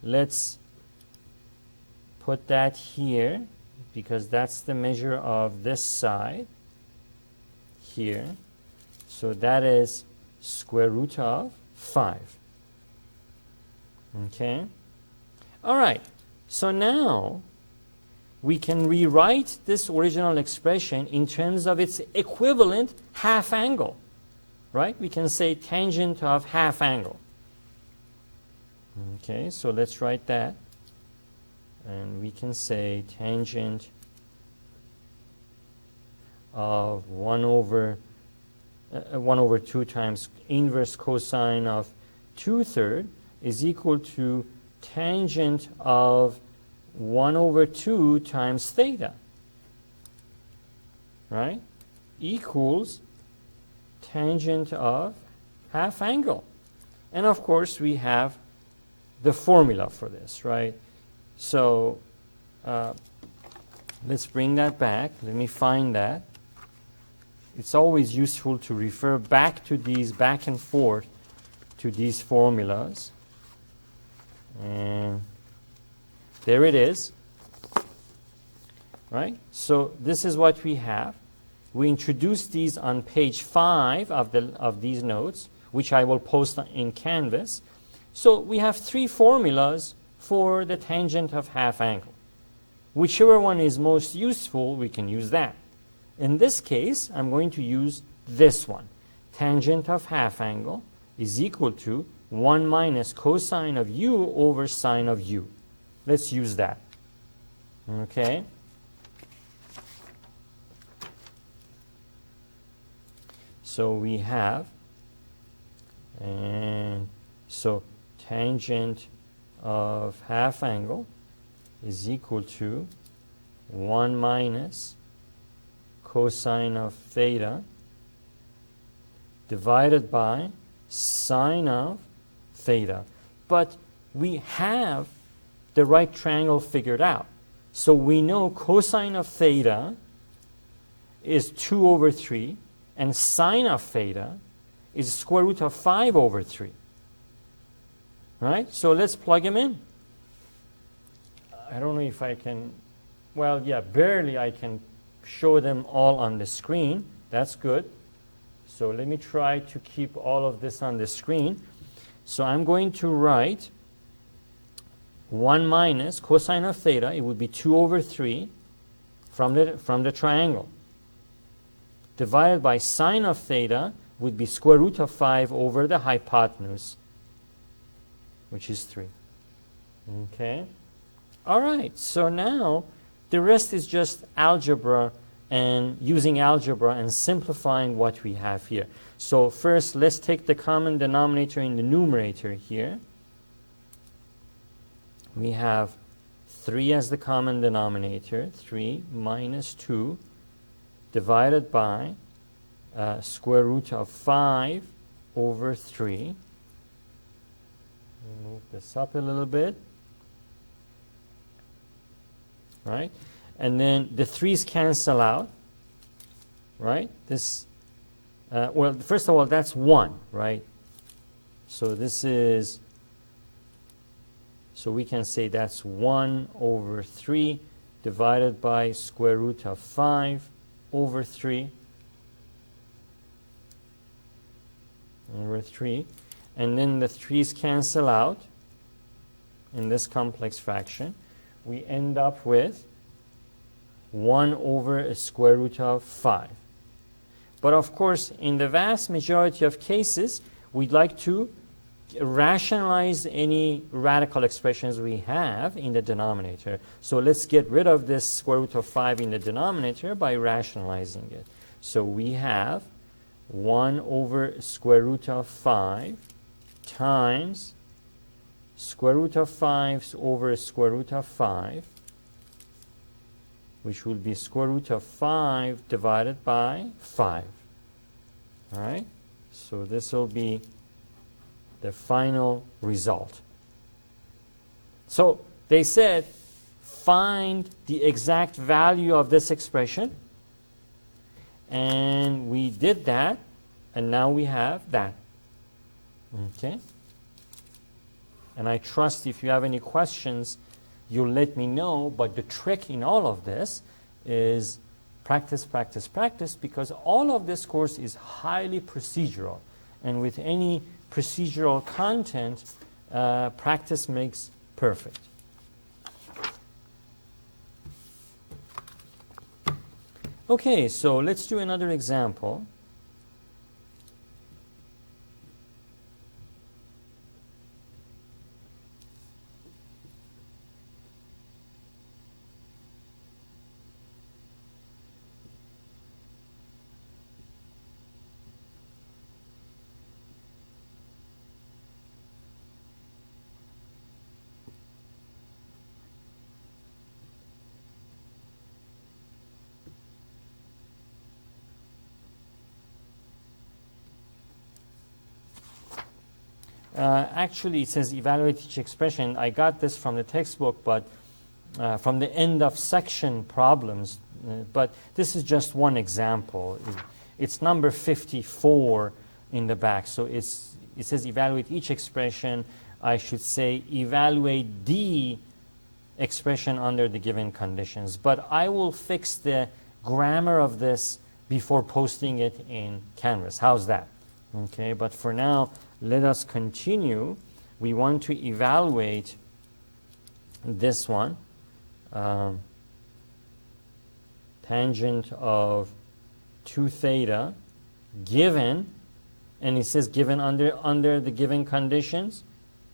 let's put that here because that's the measure of this side here. So that is square root of 5. Okay? All right. So now we can rewrite this original expression in terms of its equivalent half angle. Right? We can say tangent of half angle. Okay, so let's write that. And we can say tangent of 1/2 1 over 2 times inverse cosine of 2/3 is equal to tangent of 1 over 2 times theta, right? Equals tangent of half angle. And of course, we have the formula for this, right? So let's bring that back. Let me find that. It's always useful to refer back to these, back and forth to these formulas. And there it is, right? So this is what we have. We introduced these on page 5 of these notes, which I will post in Canvas. So we have 3 formulas for the tangent of half angle. Whichever one is most useful, we can use that. In this case, I'm going to use this one. Tangent of half angle is equal to 1 minus cosine of u over sine of u. Let's use that. Okay? So we have, and so tangent of half angle is equal to 1 minus cosine of theta divided by sine of theta. But we have the right triangle figured out. So we know cosine of theta is 2 over 3, and sine of theta is square root of 5 over 3. Right? So let's plug them in. I don't know if I can, well, yeah, barely I can show them all on the screen. That's good. So let me try to keep all of this on the screen. So I'm going to write 1 minus cosine of theta. It would be 2 over 3 from the triangle. Divided by sine of theta would be square root of 5 over the hypotenuse, which is 3. Okay? All right, so now the rest is just algebra and using algebra and simplifying what we have here. So first, let's take the common denominator in the numerator here. We have 3 as the common denominator, 3 minus 2 divided by square root of 5 over 3. Move this up a little bit. Right? And then the 3's cancel out. Right? This, well, first of all, that's 1, right? So this is, so we can say that's 1 over 3 divided by square root of 5 over 3 over 3. And then the 3's cancel out in this complex fraction. We end up with 1 over a square root of 5. But of course, in the vast majority of cases, we'd like to rationalize any radical expressions we have in the denominator. So let's get rid of this square root of 5 in the denominator by rationalizing it. So we have 1 over square root of 5 times square root of 5 over square root of 5, which will be square root of 5 divided by 5. All right? So this will be the final result. So they said, find the exact value of this expression. And we did that. And now we have that. Okay? And I trust if you have any questions, you'll let me know. But the trick in all of this is practice, practice, practice, because all of this course is highly procedural. And with any procedural content, practice makes perfect. Okay, so let's do another example. Actually, it says evaluate each expression. I got this from the textbook, but from the end of section problems. But this is just one example. It's number 54 in the back. So it says evaluate each expression. I should say evaluate the expression under the given conditions. But I will fix the grammar of this before posting it in Canvas. How's that? Okay, but for now, let us continue. We want to evaluate this one. Tangent of 2 theta given, and it says given under the given conditions.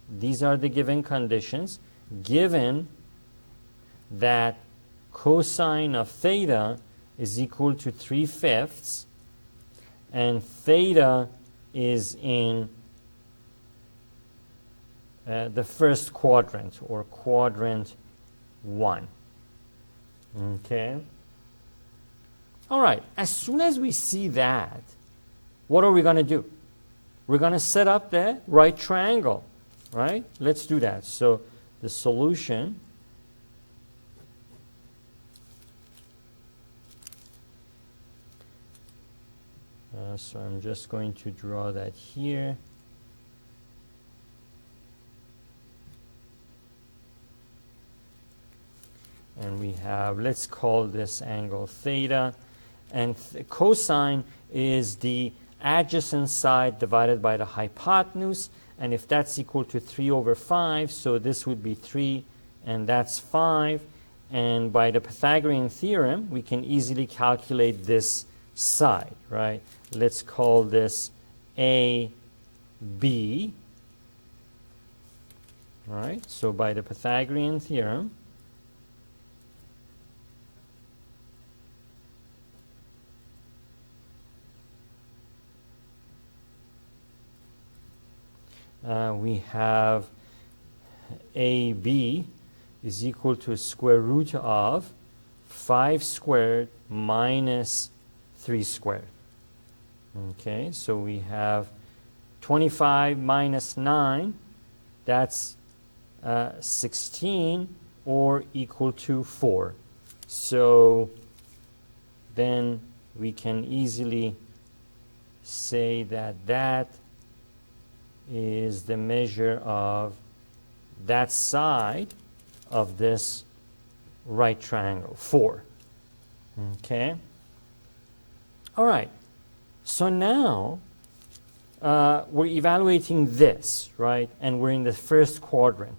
These are the given conditions. Given that cosine of theta is equal to 3/5 and theta is in the first quadrant, or quadrant 1. Okay. All right. As soon as we see that, what are we going to do? We're going to set up the right triangle, right? Let's do that. So the solution so I'm just going to draw that here. And we have, let's call this angle theta. And cosine is the adjacent side divided by the hypotenuse. And if that's equal to 3/5, so this would be 3, and that's 5. And by the Pythagorean theorem, we can easily calculate this side, right? Let's call this AB. All right, so by the Pythagorean theorem, we have AB is equal to square root of 5 squared minus 3 squared. Okay, so we have 25 minus 9, that's 16, or equal to 4. So then we can easily say that that is the measure of that side of this right triangle, 4. Okay. All right. So now we're evaluating this, right? And we're in the first quadrant.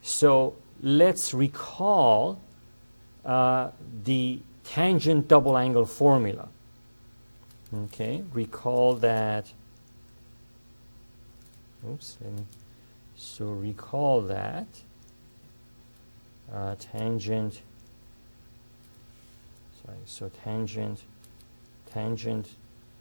So let's recall the tangent double angle formula. Okay. Recall that. Oops. So recall that tangent. Sorry. So tangent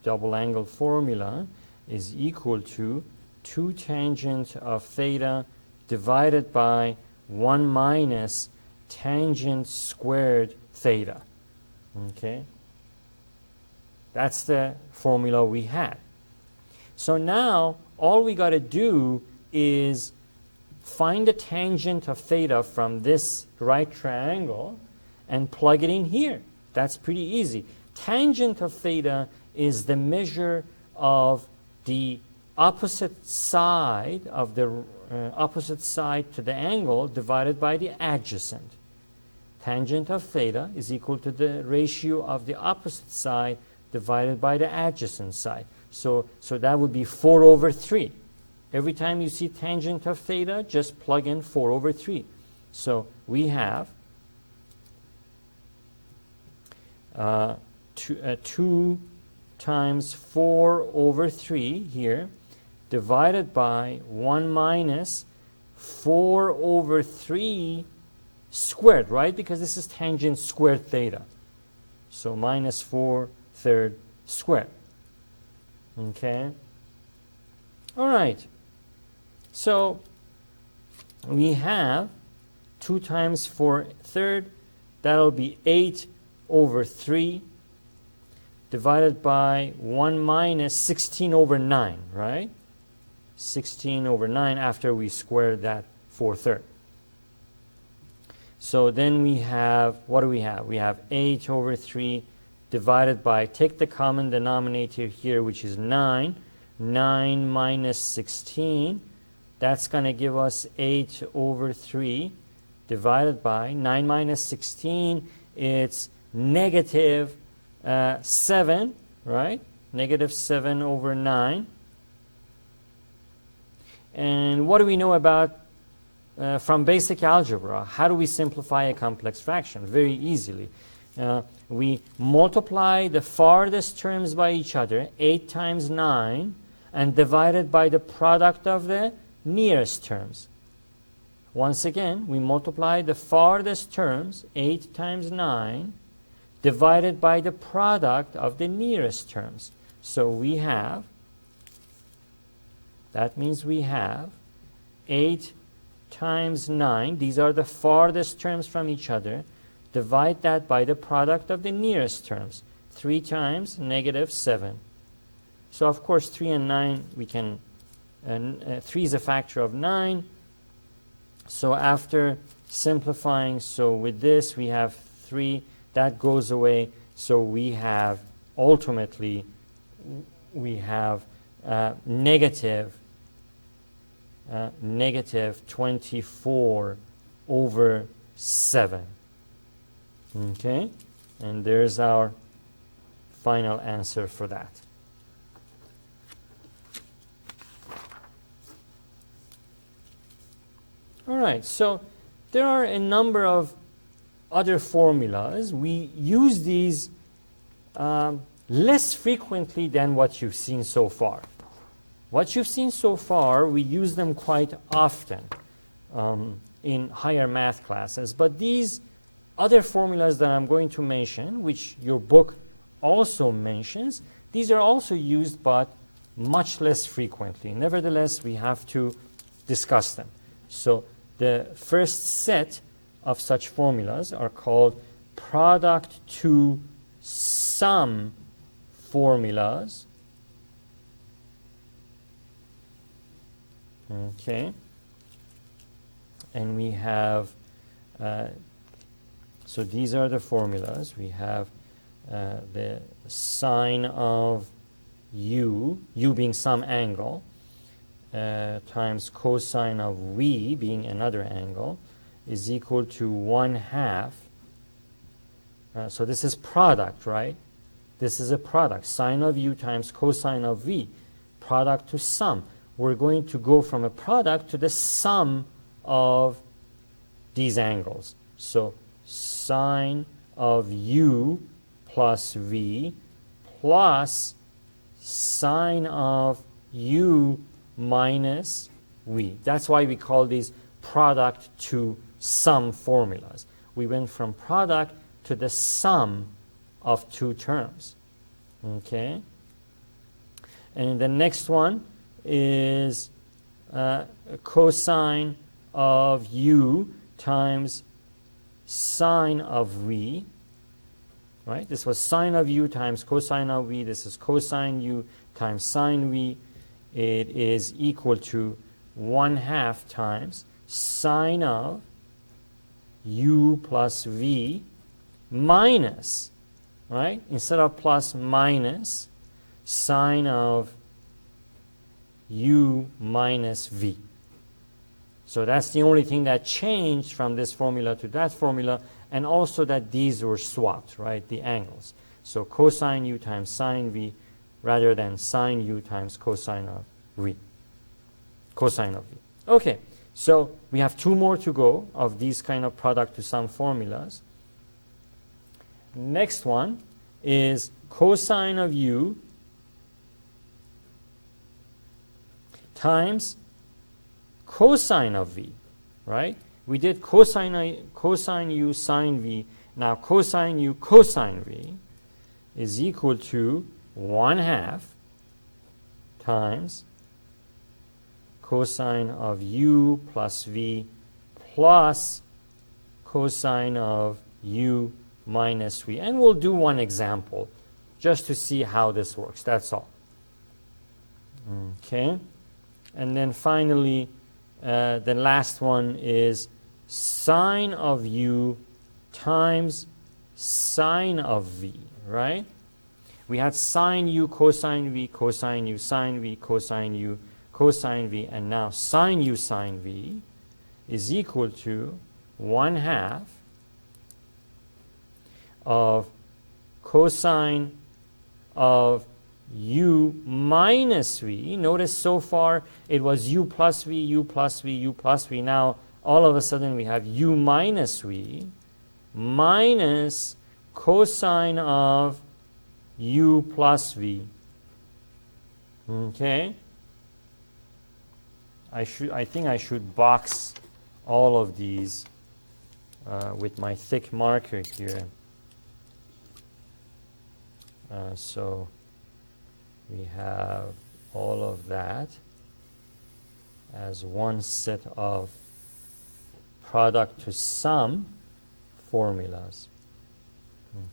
double angle formula is equal to 2 tangent of theta divided by 1 minus tangent squared theta. Okay? That's the formula we had. So now all we got to do is find the tangent of theta from this right triangle and plug it in here. That's pretty easy. Tangent of theta is the measure of the opposite side of the opposite side to the angle divided by the adjacent. Tangent of theta is equal to the ratio of the opposite side divided by the adjacent side. So that would be 4/3. Every time you see tangent of theta, just plug in 4/3. So we have 2 times 4/3 here, divided by 1 minus 4/3 squared, right? Because this is tangent squared theta. So minus 4/3 squared. Okay? All right. So we have 2 times 4/3. That'll be 8/3 divided by 1 minus 16/9, right? 16 over 9 after we square that 4/3. So then we have, what do we have? We have 8 over 3 divided by, take the common denominator here, which is 9. 9 minus 16, that's going to give us 8 over 3 divided by 9 minus 16, it's negative 7, right? Negative 7 over 9. And what do we know about from basic algebra? How do we simplify a complex fraction? Very easily. We multiply the farthest terms by each other, 8 times 9, and divide it by the product of the nearest terms. Once again, we multiply the farthest terms, 8 times 9, divided by the product of the nearest terms. So we have, that means we have 8 times 9, these are the farthest terms from each other, divide that by the product of the nearest terms, 3 times negative 7. So of course 3 and 9 we can, 3 is a factor of 9. So after simplifying, so with this we have 3, that goes away. So we have, ultimately, we have negative 24 over 7. Okay? And there's our final answer for that. All right, so there are a number of other formulas. We use these less frequently than what you've seen so far. What you've seen so far, we use them quite often in higher math classes. But these other formulas that I'm going to mention, which your book also mentions, these are also used but much less frequently. Nevertheless, we have to discuss them. So the first set of such formulas are called product to sum formulas. Okay. And we have, so these are the formulas. We have the sine of u being some angle, times cosine of v being another angle, is equal to 1/2. So this is product, right? This is a product. Sine of u times cosine of v. Product to sum. We're going to go from a product to the sum of these angles. So sine of u plus v plus sine of u minus v. That's why we call these product to sum formulas. We went from product to the sum of two terms. Okay? And the next one is cosine of u times sine of v. Right? This was sine of u times cosine of v. This is cosine u times sine v. It is equal to 1/2 times sine of u plus v minus, right? Instead of plus, minus sine of u minus v. So that's the only thing that changed from this formula to that formula, and also that these were swapped, right? The angles. So cosine u times sine v rather than sine u times cosine of v. Cosine of v. Okay, so we have two more to go of these kind of product to sum formulas. Next one is cosine of u times cosine of v, right? We did cosine u sine v. Now cosine u cosine v is equal to 1/2 times cosine of u plus v plus cosine of u minus v. And we'll do one example just to see how this works. That's all. Okay. And then finally, the last one is sine of u times sine of v, right? We had sine u, cosine v, cosine u, sine v, cosine u, cosine v, and now sine u sine v is equal to 1/2 of cosine of u minus v. Notice so far it was u plus v, u plus v, u plus v. Now all of a sudden we have u minus v minus cosine of u plus v. Okay? I think I should box all of these with my thick marker here. So we have all of that as one set of product to sum formulas.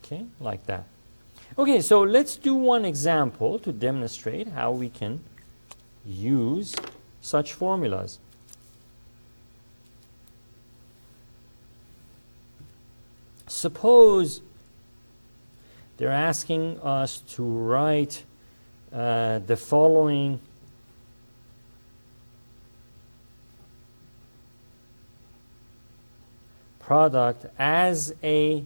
Okay, like that. Okay, so let's do one example to demonstrate how we can use such formulas. Suppose they're asking us to write the following product as a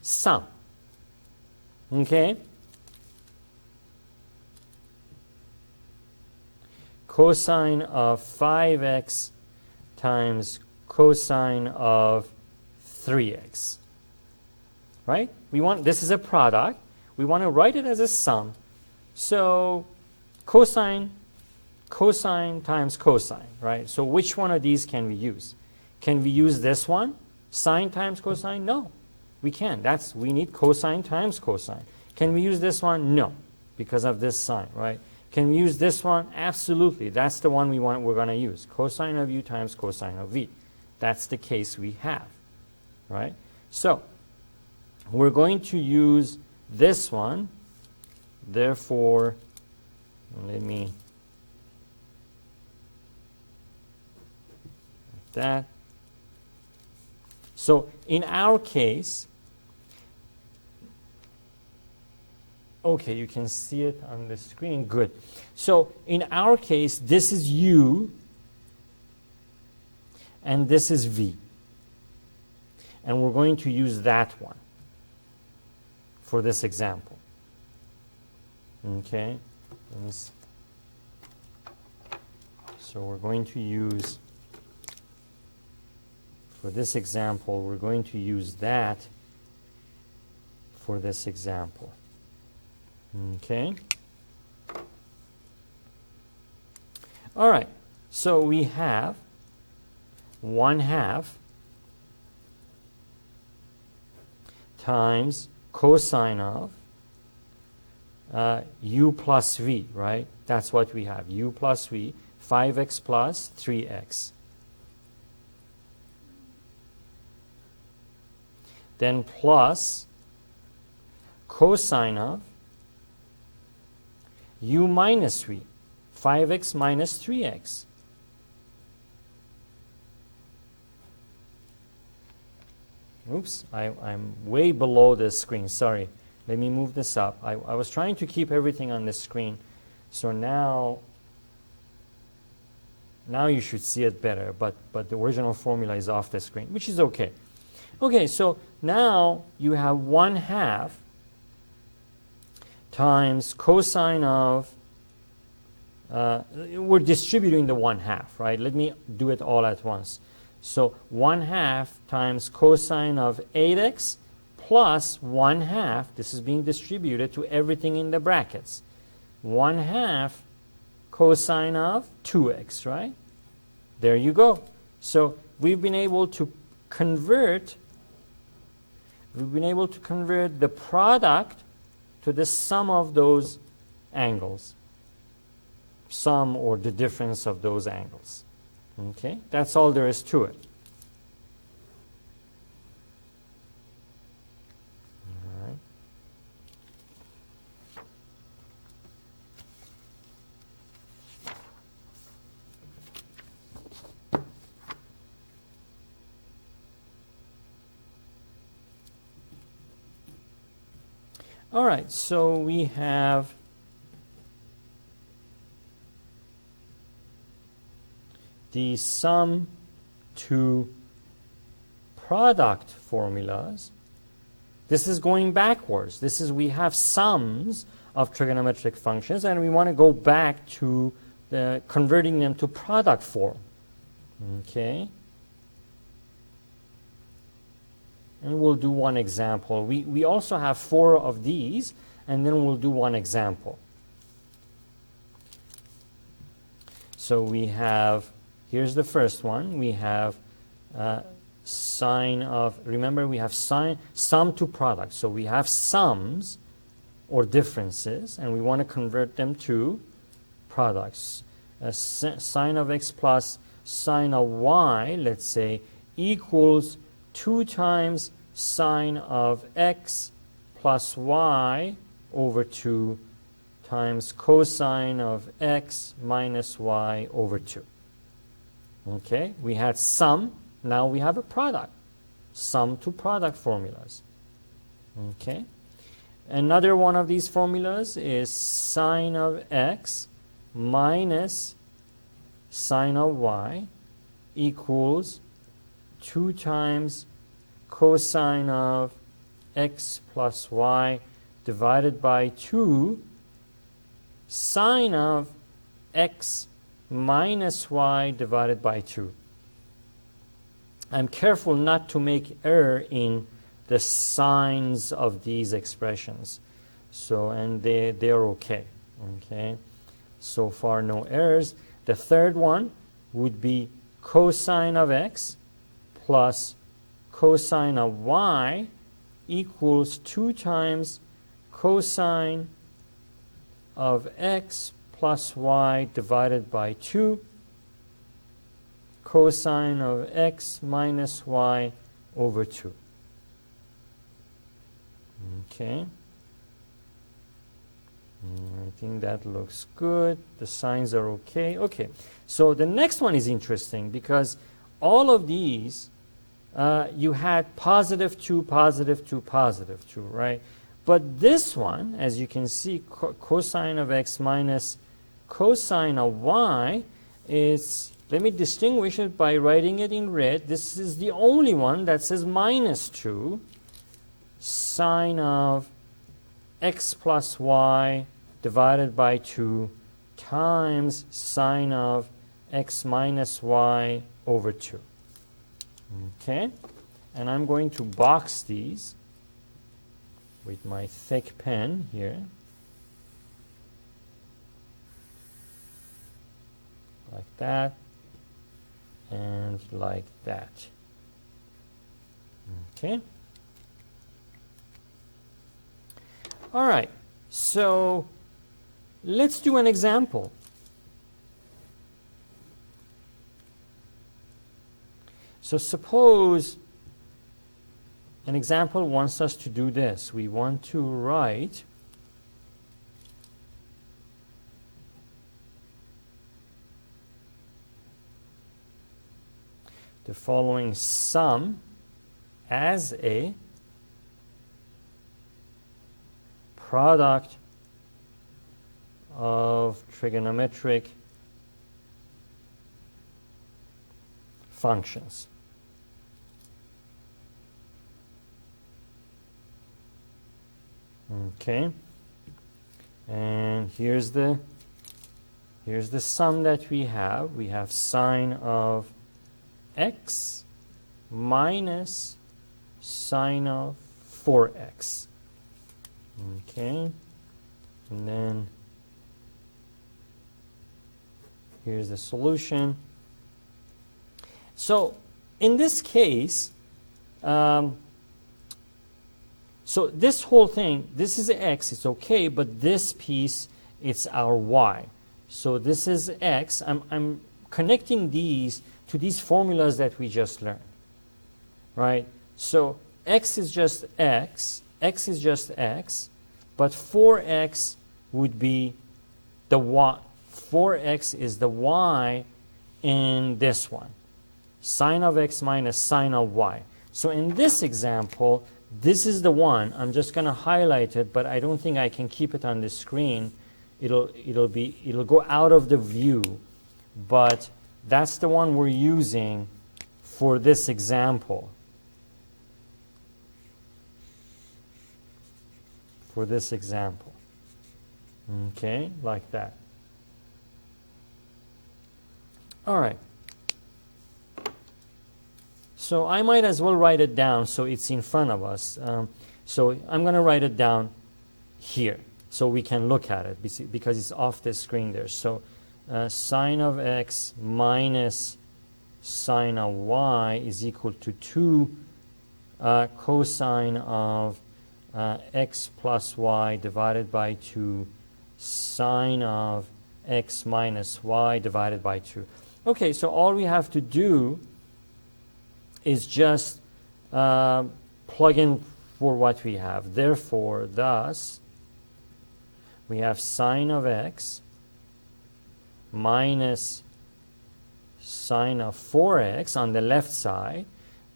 sum. Okay? Cosine of 5x times cosine of 3x. Right? This is a product. We want to write it as a sum. So cosine times cosine, right? So which one of these can we use? Can we use this one? Sine times cosine? No, we can't. We need cosine times cosine. Can we use this one? No, because of this sign, right? Can we use this one? Absolutely. That's the one we're going to use. Cosine of u times cosine of v. That's the case we have, right? So we're going to use this one. Therefore, let me like that. So in our case, okay, you can see it on the screen. Good. So in our case, this is u and this is v. And we're going to use that one for this example. Okay? So we're going to use, for this example, we're going to use that for this example. Okay? All right. So we have 1/2 times cosine of u plus v, right? That's what we have. U plus v, 5x plus 3x. Then plus cosine of u minus v, 5x minus 3x. Oops, I'm way below the screen. Sorry. Let me move this up. I was trying to keep everything on the screen. So now you should see it better, but the original formula is off the screen, which is okay. Okay, so now you have 1/2 times cosine of, we're distributing the 1/2, right? Let me do it all at once. So 1/2 times cosine of 8x plus 1/2, this is being distributed to everything in the brackets. 1/2 cosine of 2x, right? There you go. So we've been able to convert the product to the sum of those angles. Sum or the difference of those angles. Okay? That's all there is to it. All right. All right, so we have the sum to product formulas. This is going backwards. This is, we have sums of trigonometric functions, and we want to go back to converting them to product form. Okay? And we'll do one example. We also have 4 of these, and then we'll do one example. So we have, here's the first one. We have sine of, remember we have sum to product. So we have sums or differences, and we want to convert them to products. Sine of x plus sine of y, let's say, equals 2 times sine of x plus y over 2 times cosine of x minus y over 2. Okay, we had sum, now we have a product. Sum to product formulas. Okay, another one of these formulas is sine of x minus sine of y equals 2 times cosine of x plus y divided by 2 sine of x minus y divided by 2. I'm careful not to make error in the signs of these expressions. So, and they're okay. Okay, so far no errors. The third one would be cosine of x plus cosine of y equals 2 times cosine of x plus y divided by 2 cosine of x minus y over 2. Okay. I think that looks good. The signs are okay. Okay. So the next one is interesting because all of these you had positive 2, positive 2, positive 2, right? But this one, as you can see, cosine of x minus cosine of y is, let me distinguish it by writing it in red. This is the only one that says minus 2 sine of x plus y divided by 2 times sine of x minus y over 2. Okay, and I'm going to box these with my thick pen here, like that and like that. Okay. All right, so let's do an example. So suppose an example wants us to do this. We want to write the following sum as a product of trigonometric functions. Okay, and here's the sum that we have. We have sine of x minus sine of 4x. Okay, and then here's the solution. So in this case, so this whole thing, this is x, it's okay, but this piece, it's our y. So this is x. I'm connecting these to these formulas that we just learned, right? So x is just x is just x, but 4x would be the y. 4x is the y in this one. Sine of x minus sine of y. So in this example, this is the one. I'm just going to highlight it, but I don't think I can keep it on the screen. It'll go out of the view, but that's the one we're using for this example. For this example. Okay, like that. All right. So I might as well write it down so it's in front of us. So I'm going to write it down here so we can look at it because it's off the screen there. So sine of x minus sine of y is equal to 2 cosine of x plus y divided by 2 sine of x minus y divided by 2. Okay, so all we have to do is just plug in for what we have. Therefore, thus, we have sine of x minus sine of 4x on the left side.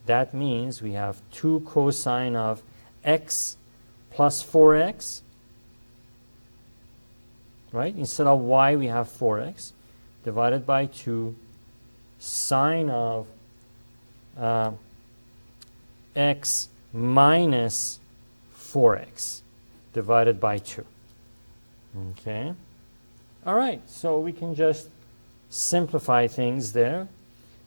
That means we have 2 cosine of x plus 4x. Right? Instead of y, we have 4x divided by 2 sine of x minus 4x divided by 2. Okay. All right. So we can just simplify things there.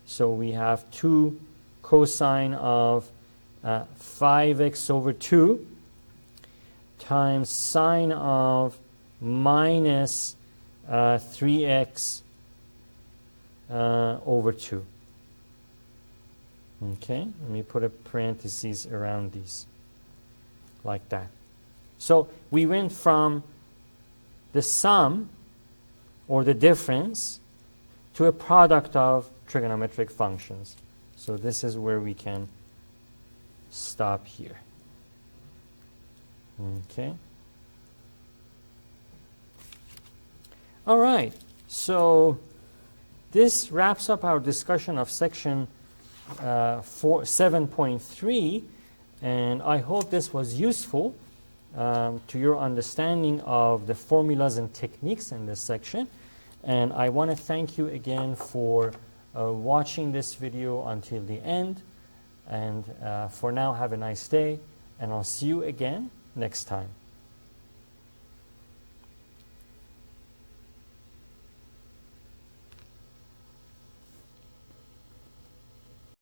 So we have 2 cosine of 5x over 2 times sine of minus 3x over 2. Okay, let me put a parenthesis around these, like that. So we went from the sum or the difference to a product of trigonometric functions. So this is where we can stop here. Okay. All right, so this wraps up our discussion of section 7.3, and I hope this was useful to your understanding of the formulas and techniques in this section. And I want to thank you again for watching this video until the end. And for now, have a nice day, and I'll see you again next time.